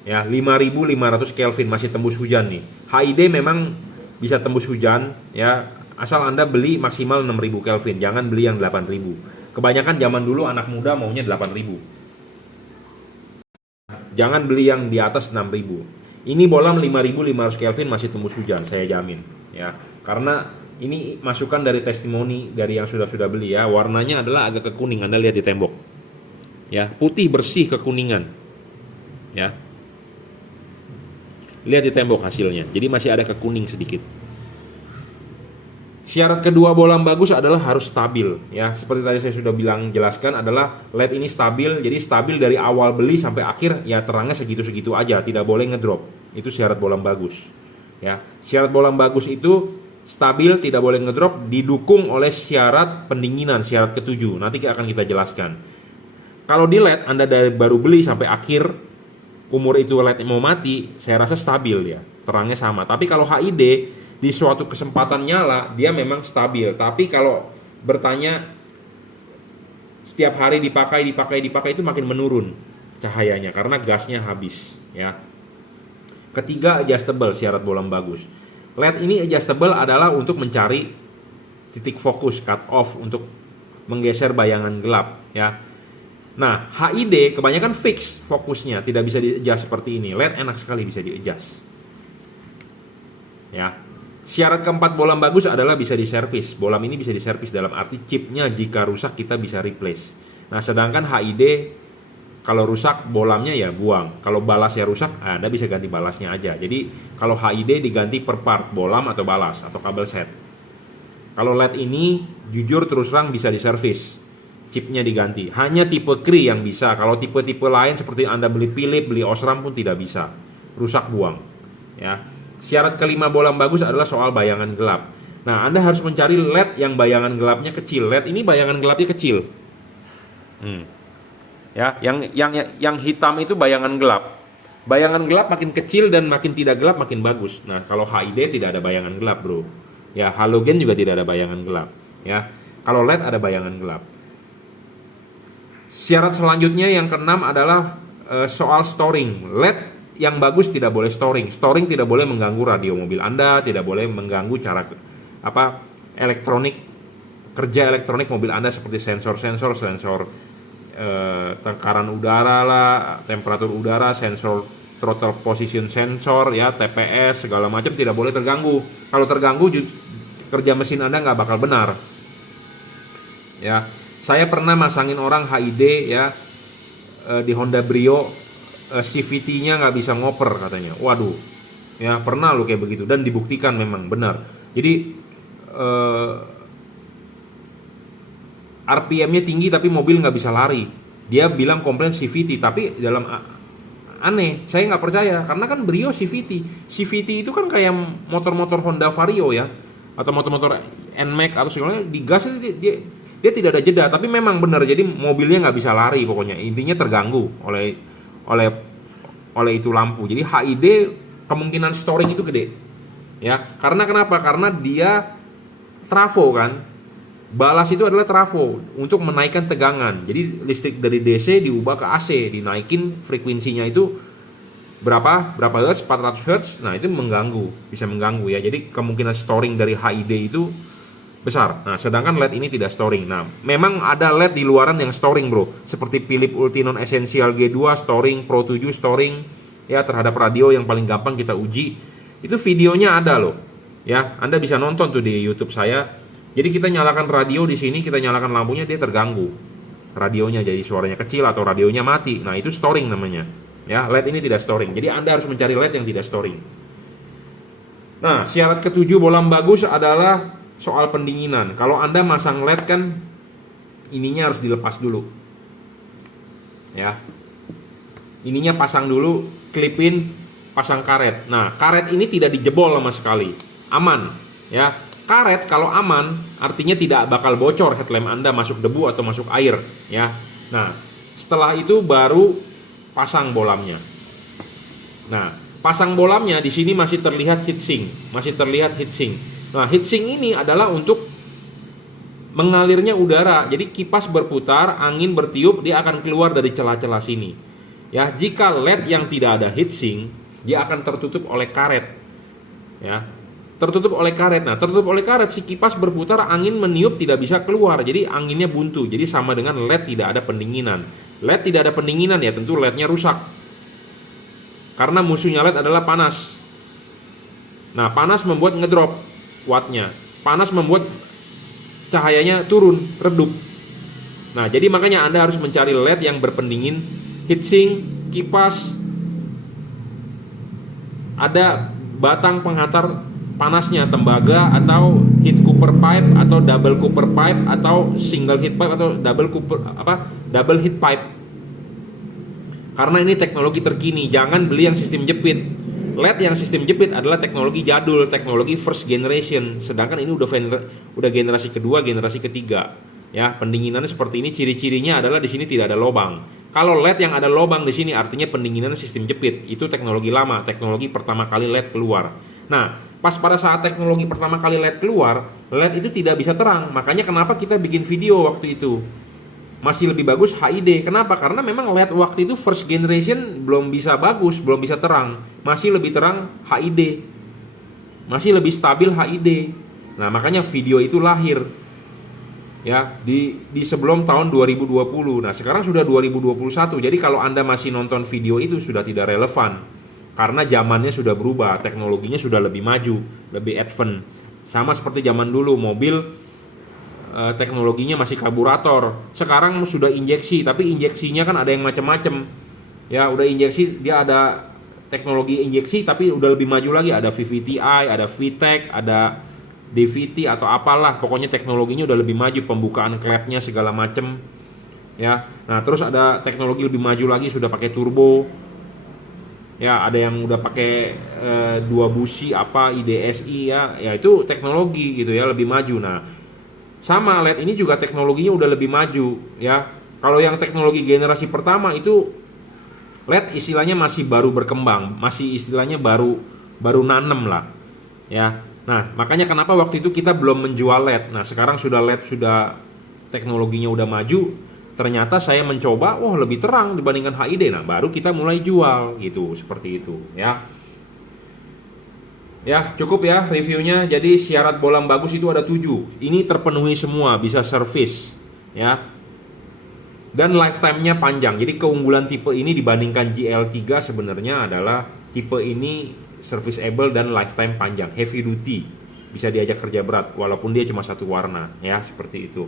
ya, 5500 Kelvin, masih tembus hujan nih. HID memang bisa tembus hujan ya, asal Anda beli maksimal 6000 Kelvin, jangan beli yang 8000. Kebanyakan zaman dulu anak muda maunya 8000. Jangan beli yang di atas 6000. Ini bolam 5500 Kelvin masih tembus hujan, saya jamin ya. Karena ini masukan dari testimoni dari yang sudah beli ya. Warnanya adalah agak kekuning, Anda lihat di tembok. Ya, putih bersih kekuningan. Ya. Lihat di tembok hasilnya. Jadi masih ada kekuning sedikit. Syarat kedua bolam bagus adalah harus stabil ya. Seperti tadi saya sudah jelaskan adalah LED ini stabil. Jadi stabil dari awal beli sampai akhir ya, terangnya segitu-segitu aja, tidak boleh ngedrop. Itu syarat bolam bagus. Ya. Syarat bolam bagus itu stabil, tidak boleh ngedrop, didukung oleh syarat pendinginan, syarat ketujuh. Nanti akan kita jelaskan. Kalau di LED Anda dari baru beli sampai akhir umur itu LED mau mati, saya rasa stabil ya, terangnya sama. Tapi kalau HID di suatu kesempatan nyala, dia memang stabil. Tapi kalau bertanya setiap hari dipakai itu makin menurun cahayanya karena gasnya habis ya. Ketiga, adjustable, syarat bolam bagus. LED ini adjustable adalah untuk mencari titik fokus, cut off, untuk menggeser bayangan gelap ya. Nah, HID kebanyakan fix fokusnya, tidak bisa di-adjust seperti ini. LED enak sekali bisa di-adjust. Ya. Syarat keempat bolam bagus adalah bisa diservis. Bolam ini bisa diservis dalam arti chipnya jika rusak kita bisa replace. Nah, sedangkan HID kalau rusak bolamnya ya buang. Kalau balasnya rusak, Anda bisa ganti balasnya aja. Jadi kalau HID diganti per part, bolam atau balas atau kabel set. Kalau LED ini jujur terus terang bisa diservis, chipnya diganti. Hanya tipe Cree yang bisa. Kalau tipe-tipe lain seperti Anda beli Philips, beli Osram pun tidak bisa. Rusak buang. Ya. Syarat kelima bolam bagus adalah soal bayangan gelap. Nah, Anda harus mencari LED yang bayangan gelapnya kecil. LED ini bayangan gelapnya kecil. Ya, yang hitam itu bayangan gelap. Bayangan gelap makin kecil dan makin tidak gelap makin bagus. Nah, kalau HID tidak ada bayangan gelap, bro. Ya, halogen juga tidak ada bayangan gelap. Ya, kalau LED ada bayangan gelap. Syarat selanjutnya yang keenam adalah soal storing. LED yang bagus tidak boleh storing. Storing tidak boleh mengganggu radio mobil Anda, tidak boleh mengganggu cara kerja elektronik mobil Anda seperti sensor tekanan udara lah, temperatur udara, sensor throttle position sensor ya, TPS segala macam tidak boleh terganggu. Kalau terganggu kerja mesin Anda nggak bakal benar. Ya, saya pernah masangin orang HID ya di Honda Brio, CVT-nya nggak bisa ngoper katanya. Waduh, ya pernah lo kayak begitu dan dibuktikan memang benar. Jadi RPM-nya tinggi tapi mobil nggak bisa lari. Dia bilang komplain CVT, tapi dalam aneh, saya nggak percaya karena kan Brio CVT. CVT itu kan kayak motor-motor Honda Vario ya, atau motor-motor NMAX atau segala di gas dia tidak ada jeda, tapi memang benar jadi mobilnya nggak bisa lari pokoknya. Intinya terganggu oleh itu lampu. Jadi HID kemungkinan storing itu gede. Ya, karena kenapa? Karena dia trafo kan. Balas itu adalah trafo untuk menaikkan tegangan. Jadi listrik dari DC diubah ke AC, dinaikin frekuensinya itu berapa hertz, 400 hertz. Nah, itu bisa mengganggu ya. Jadi kemungkinan storing dari HID itu besar. Nah, sedangkan LED ini tidak storing. Nah, memang ada LED di luaran yang storing, bro. Seperti Philips Ultinon Essential G2 storing, Pro 7 storing ya, terhadap radio yang paling gampang kita uji. Itu videonya ada loh. Ya, Anda bisa nonton tuh di YouTube saya. Jadi kita nyalakan radio di sini, kita nyalakan lampunya, dia terganggu. Radionya jadi suaranya kecil atau radionya mati. Nah, itu storing namanya. Ya, LED ini tidak storing. Jadi Anda harus mencari LED yang tidak storing. Nah, syarat ketujuh bolam bagus adalah soal pendinginan. Kalau Anda masang LED kan ininya harus dilepas dulu. Ya. Ininya pasang dulu, klipin, pasang karet. Nah, karet ini tidak dijebol sama sekali. Aman, ya. Karet kalau aman artinya tidak bakal bocor headlamp Anda masuk debu atau masuk air ya. Nah, setelah itu baru pasang bolamnya. Nah, pasang bolamnya di sini masih terlihat heatsink, Nah, heatsink ini adalah untuk mengalirnya udara. Jadi kipas berputar, angin bertiup, dia akan keluar dari celah-celah sini. Ya, jika LED yang tidak ada heatsink, dia akan tertutup oleh karet. Ya. Tertutup oleh karet. Nah, tertutup oleh karet, si kipas berputar, angin meniup tidak bisa keluar. Jadi anginnya buntu. Jadi sama dengan LED tidak ada pendinginan. LED tidak ada pendinginan ya, tentu LED-nya rusak. Karena musuhnya LED adalah panas. Nah, panas membuat ngedrop wattnya. Panas membuat cahayanya turun, redup. Nah, jadi makanya Anda harus mencari LED yang berpendingin, heatsink, kipas, ada batang penghantar panasnya, tembaga atau heat cooper pipe atau double cooper pipe atau single heat pipe atau double heat pipe. Karena ini teknologi terkini, jangan beli yang sistem jepit. LED yang sistem jepit adalah teknologi jadul, teknologi first generation, sedangkan ini udah generasi kedua, generasi ketiga. Ya, pendinginannya seperti ini, ciri-cirinya adalah di sini tidak ada lubang. Kalau LED yang ada lubang di sini artinya pendinginan sistem jepit. Itu teknologi lama, teknologi pertama kali LED keluar. Nah, pas pada saat teknologi pertama kali LED keluar, LED itu tidak bisa terang. Makanya kenapa kita bikin video waktu itu. masih lebih bagus HID. Kenapa? Karena memang LED waktu itu first generation belum bisa bagus, belum bisa terang. Masih lebih terang HID. Masih lebih stabil HID. Nah, makanya video itu lahir. Ya, di sebelum tahun 2020. Nah, sekarang sudah 2021. Jadi kalau Anda masih nonton video itu sudah tidak relevan. Karena zamannya sudah berubah, teknologinya sudah lebih maju, lebih advance. Sama seperti zaman dulu, mobil teknologinya masih karburator. Sekarang sudah injeksi, tapi injeksinya kan ada yang macam-macam. Ya, udah injeksi, dia ada teknologi injeksi tapi udah lebih maju lagi, ada VVTi, ada VTEC, ada DVT atau apalah. Pokoknya teknologinya udah lebih maju, pembukaan klepnya segala macam. Ya. Nah, terus ada teknologi lebih maju lagi, sudah pakai turbo. Ya, ada yang udah pakai 2 busi apa IDSI ya. Ya itu teknologi gitu ya, lebih maju. Nah, sama LED ini juga teknologinya udah lebih maju ya. Kalau yang teknologi generasi pertama itu LED istilahnya masih baru berkembang, masih istilahnya baru nanem lah ya. Nah, makanya kenapa waktu itu kita belum menjual LED. Nah, sekarang sudah LED, sudah teknologinya udah maju, ternyata saya mencoba, wah lebih terang dibandingkan HID. Nah, baru kita mulai jual gitu, seperti itu ya. Ya, cukup ya reviewnya. Jadi syarat bolam bagus itu ada 7. Ini terpenuhi semua, bisa service ya. Dan lifetime-nya panjang. Jadi keunggulan tipe ini dibandingkan GL3 sebenarnya adalah tipe ini serviceable dan lifetime panjang, heavy duty. Bisa diajak kerja berat walaupun dia cuma satu warna ya, seperti itu.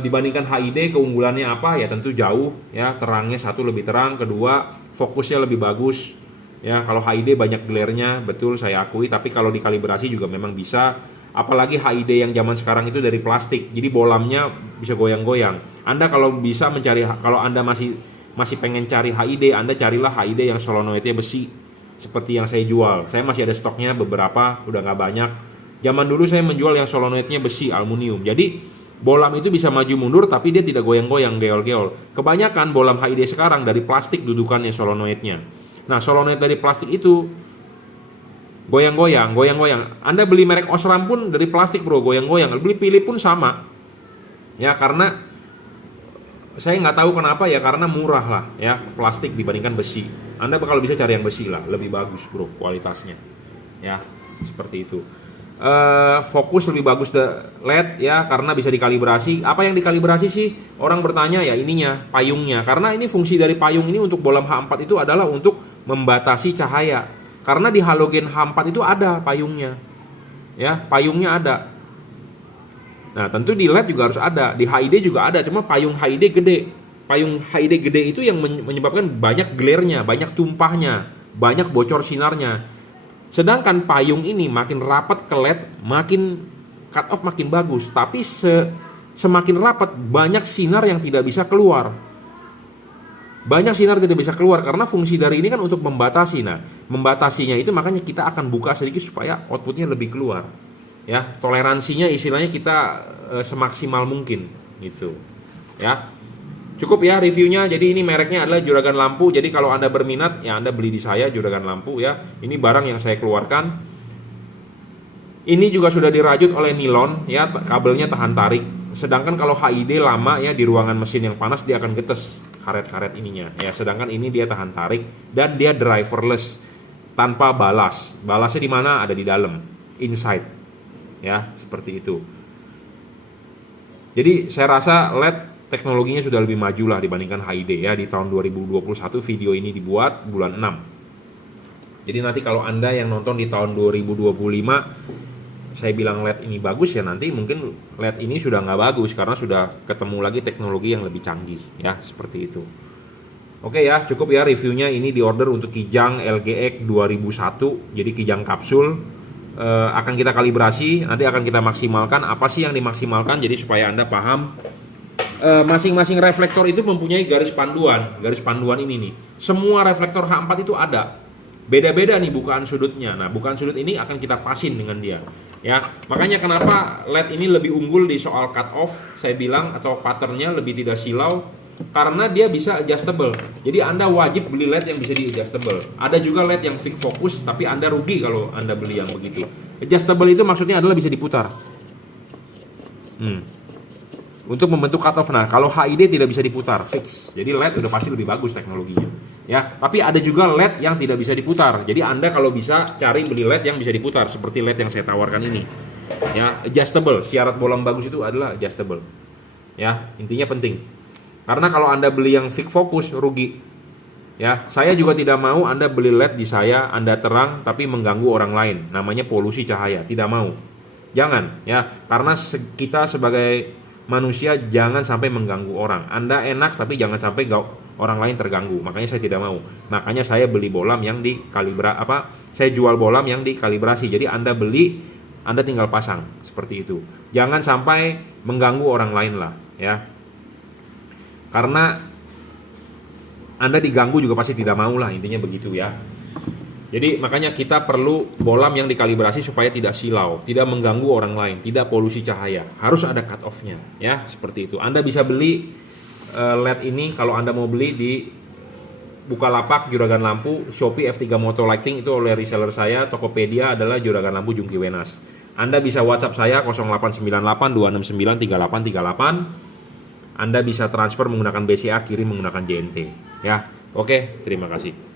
Dibandingkan HID keunggulannya apa? Ya tentu jauh ya, terangnya satu lebih terang, kedua fokusnya lebih bagus. Ya, kalau HID banyak glare-nya, betul saya akui, tapi kalau dikalibrasi juga memang bisa. Apalagi HID yang zaman sekarang itu dari plastik, jadi bolamnya bisa goyang-goyang. Anda kalau bisa mencari, kalau Anda masih pengen cari HID, Anda carilah HID yang solenoidnya besi, seperti yang saya jual. Saya masih ada stoknya beberapa, udah nggak banyak. Zaman dulu saya menjual yang solenoidnya besi, aluminium. Jadi bolam itu bisa maju mundur, tapi dia tidak goyang-goyang, geol-geol. Kebanyakan bolam HID sekarang dari plastik dudukannya solenoidnya. Nah, solenoid dari plastik itu goyang-goyang. Anda beli merek Osram pun dari plastik bro, goyang-goyang. Beli Philips pun sama. Ya, karena saya nggak tahu kenapa ya, karena murah lah ya plastik dibandingkan besi. Anda bakal bisa cari yang besi lah, lebih bagus bro kualitasnya. Ya, seperti itu. Fokus lebih bagus LED ya, karena bisa dikalibrasi. Apa yang dikalibrasi sih? Orang bertanya ya ininya, payungnya. Karena ini fungsi dari payung ini untuk bolam H4 itu adalah untuk membatasi cahaya. Karena di halogen H4 itu ada payungnya. Ya, payungnya ada. Nah, tentu di LED juga harus ada, di HID juga ada, cuma payung HID gede. Payung HID gede itu yang menyebabkan banyak glare-nya, banyak tumpahnya, banyak bocor sinarnya. Sedangkan payung ini makin rapat ke LED, makin cut off makin bagus, tapi semakin rapat banyak sinar yang tidak bisa keluar. Banyak sinar tidak bisa keluar karena fungsi dari ini kan untuk membatasi. Nah, membatasinya itu makanya kita akan buka sedikit supaya outputnya lebih keluar. Ya, toleransinya istilahnya kita semaksimal mungkin gitu. Ya. Cukup ya reviewnya. Jadi ini mereknya adalah Juragan Lampu. Jadi kalau Anda berminat ya Anda beli di saya, Juragan Lampu ya. Ini barang yang saya keluarkan. Ini juga sudah dirajut oleh nilon ya, kabelnya tahan tarik. Sedangkan kalau HID lama ya di ruangan mesin yang panas dia akan getes karet-karet ininya ya. Sedangkan ini dia tahan tarik dan dia driverless tanpa balas. Balasnya di mana? Ada di dalam, inside. Ya, seperti itu. Jadi saya rasa LED teknologinya sudah lebih maju lah dibandingkan HID ya. Di tahun 2021 video ini dibuat bulan 6. Jadi nanti kalau Anda yang nonton di tahun 2025 saya bilang LED ini bagus ya, nanti mungkin LED ini sudah nggak bagus karena sudah ketemu lagi teknologi yang lebih canggih ya, seperti itu. Oke ya, cukup ya reviewnya. Ini diorder untuk Kijang LGX 2001, jadi Kijang kapsul. Akan kita kalibrasi, nanti akan kita maksimalkan. Apa sih yang dimaksimalkan? Jadi supaya Anda paham, masing-masing reflektor itu mempunyai garis panduan. Garis panduan ini nih, semua reflektor H4 itu ada. Beda-beda nih bukaan sudutnya. Nah, bukaan sudut ini akan kita pasin dengan dia. Ya, makanya kenapa LED ini lebih unggul di soal cut off, saya bilang, atau patternnya lebih tidak silau, karena dia bisa adjustable. Jadi Anda wajib beli LED yang bisa di adjustable. Ada juga LED yang fix fokus, tapi Anda rugi kalau Anda beli yang begitu. Adjustable itu maksudnya adalah bisa diputar. untuk membentuk cutoff. Nah, kalau HID tidak bisa diputar, fix. Jadi LED udah pasti lebih bagus teknologinya. Ya, tapi ada juga LED yang tidak bisa diputar. Jadi Anda kalau bisa cari beli LED yang bisa diputar seperti LED yang saya tawarkan ini. Ya, adjustable. Syarat bolam bagus itu adalah adjustable. Ya, intinya penting. Karena kalau Anda beli yang fix fokus rugi. Ya, saya juga tidak mau Anda beli LED di saya, Anda terang tapi mengganggu orang lain. Namanya polusi cahaya, tidak mau. Jangan, ya. Karena kita sebagai manusia jangan sampai mengganggu orang. Anda enak tapi jangan sampai orang lain terganggu. Makanya saya tidak mau. Makanya saya beli bolam yang saya jual bolam yang dikalibrasi. Jadi Anda beli, Anda tinggal pasang seperti itu. Jangan sampai mengganggu orang lain lah, ya. Karena Anda diganggu juga pasti tidak mau lah, intinya begitu ya. Jadi makanya kita perlu bolam yang dikalibrasi supaya tidak silau, tidak mengganggu orang lain, tidak polusi cahaya. Harus ada cut off-nya, ya, seperti itu. Anda bisa beli LED ini kalau Anda mau beli di Bukalapak Juragan Lampu, Shopee F3 Moto Lighting itu oleh reseller saya, Tokopedia adalah Juragan Lampu Jungki Wenas. Anda bisa WhatsApp saya 0898 2693838. Anda bisa transfer menggunakan BCA, kirim menggunakan JNT. Ya, oke, terima kasih.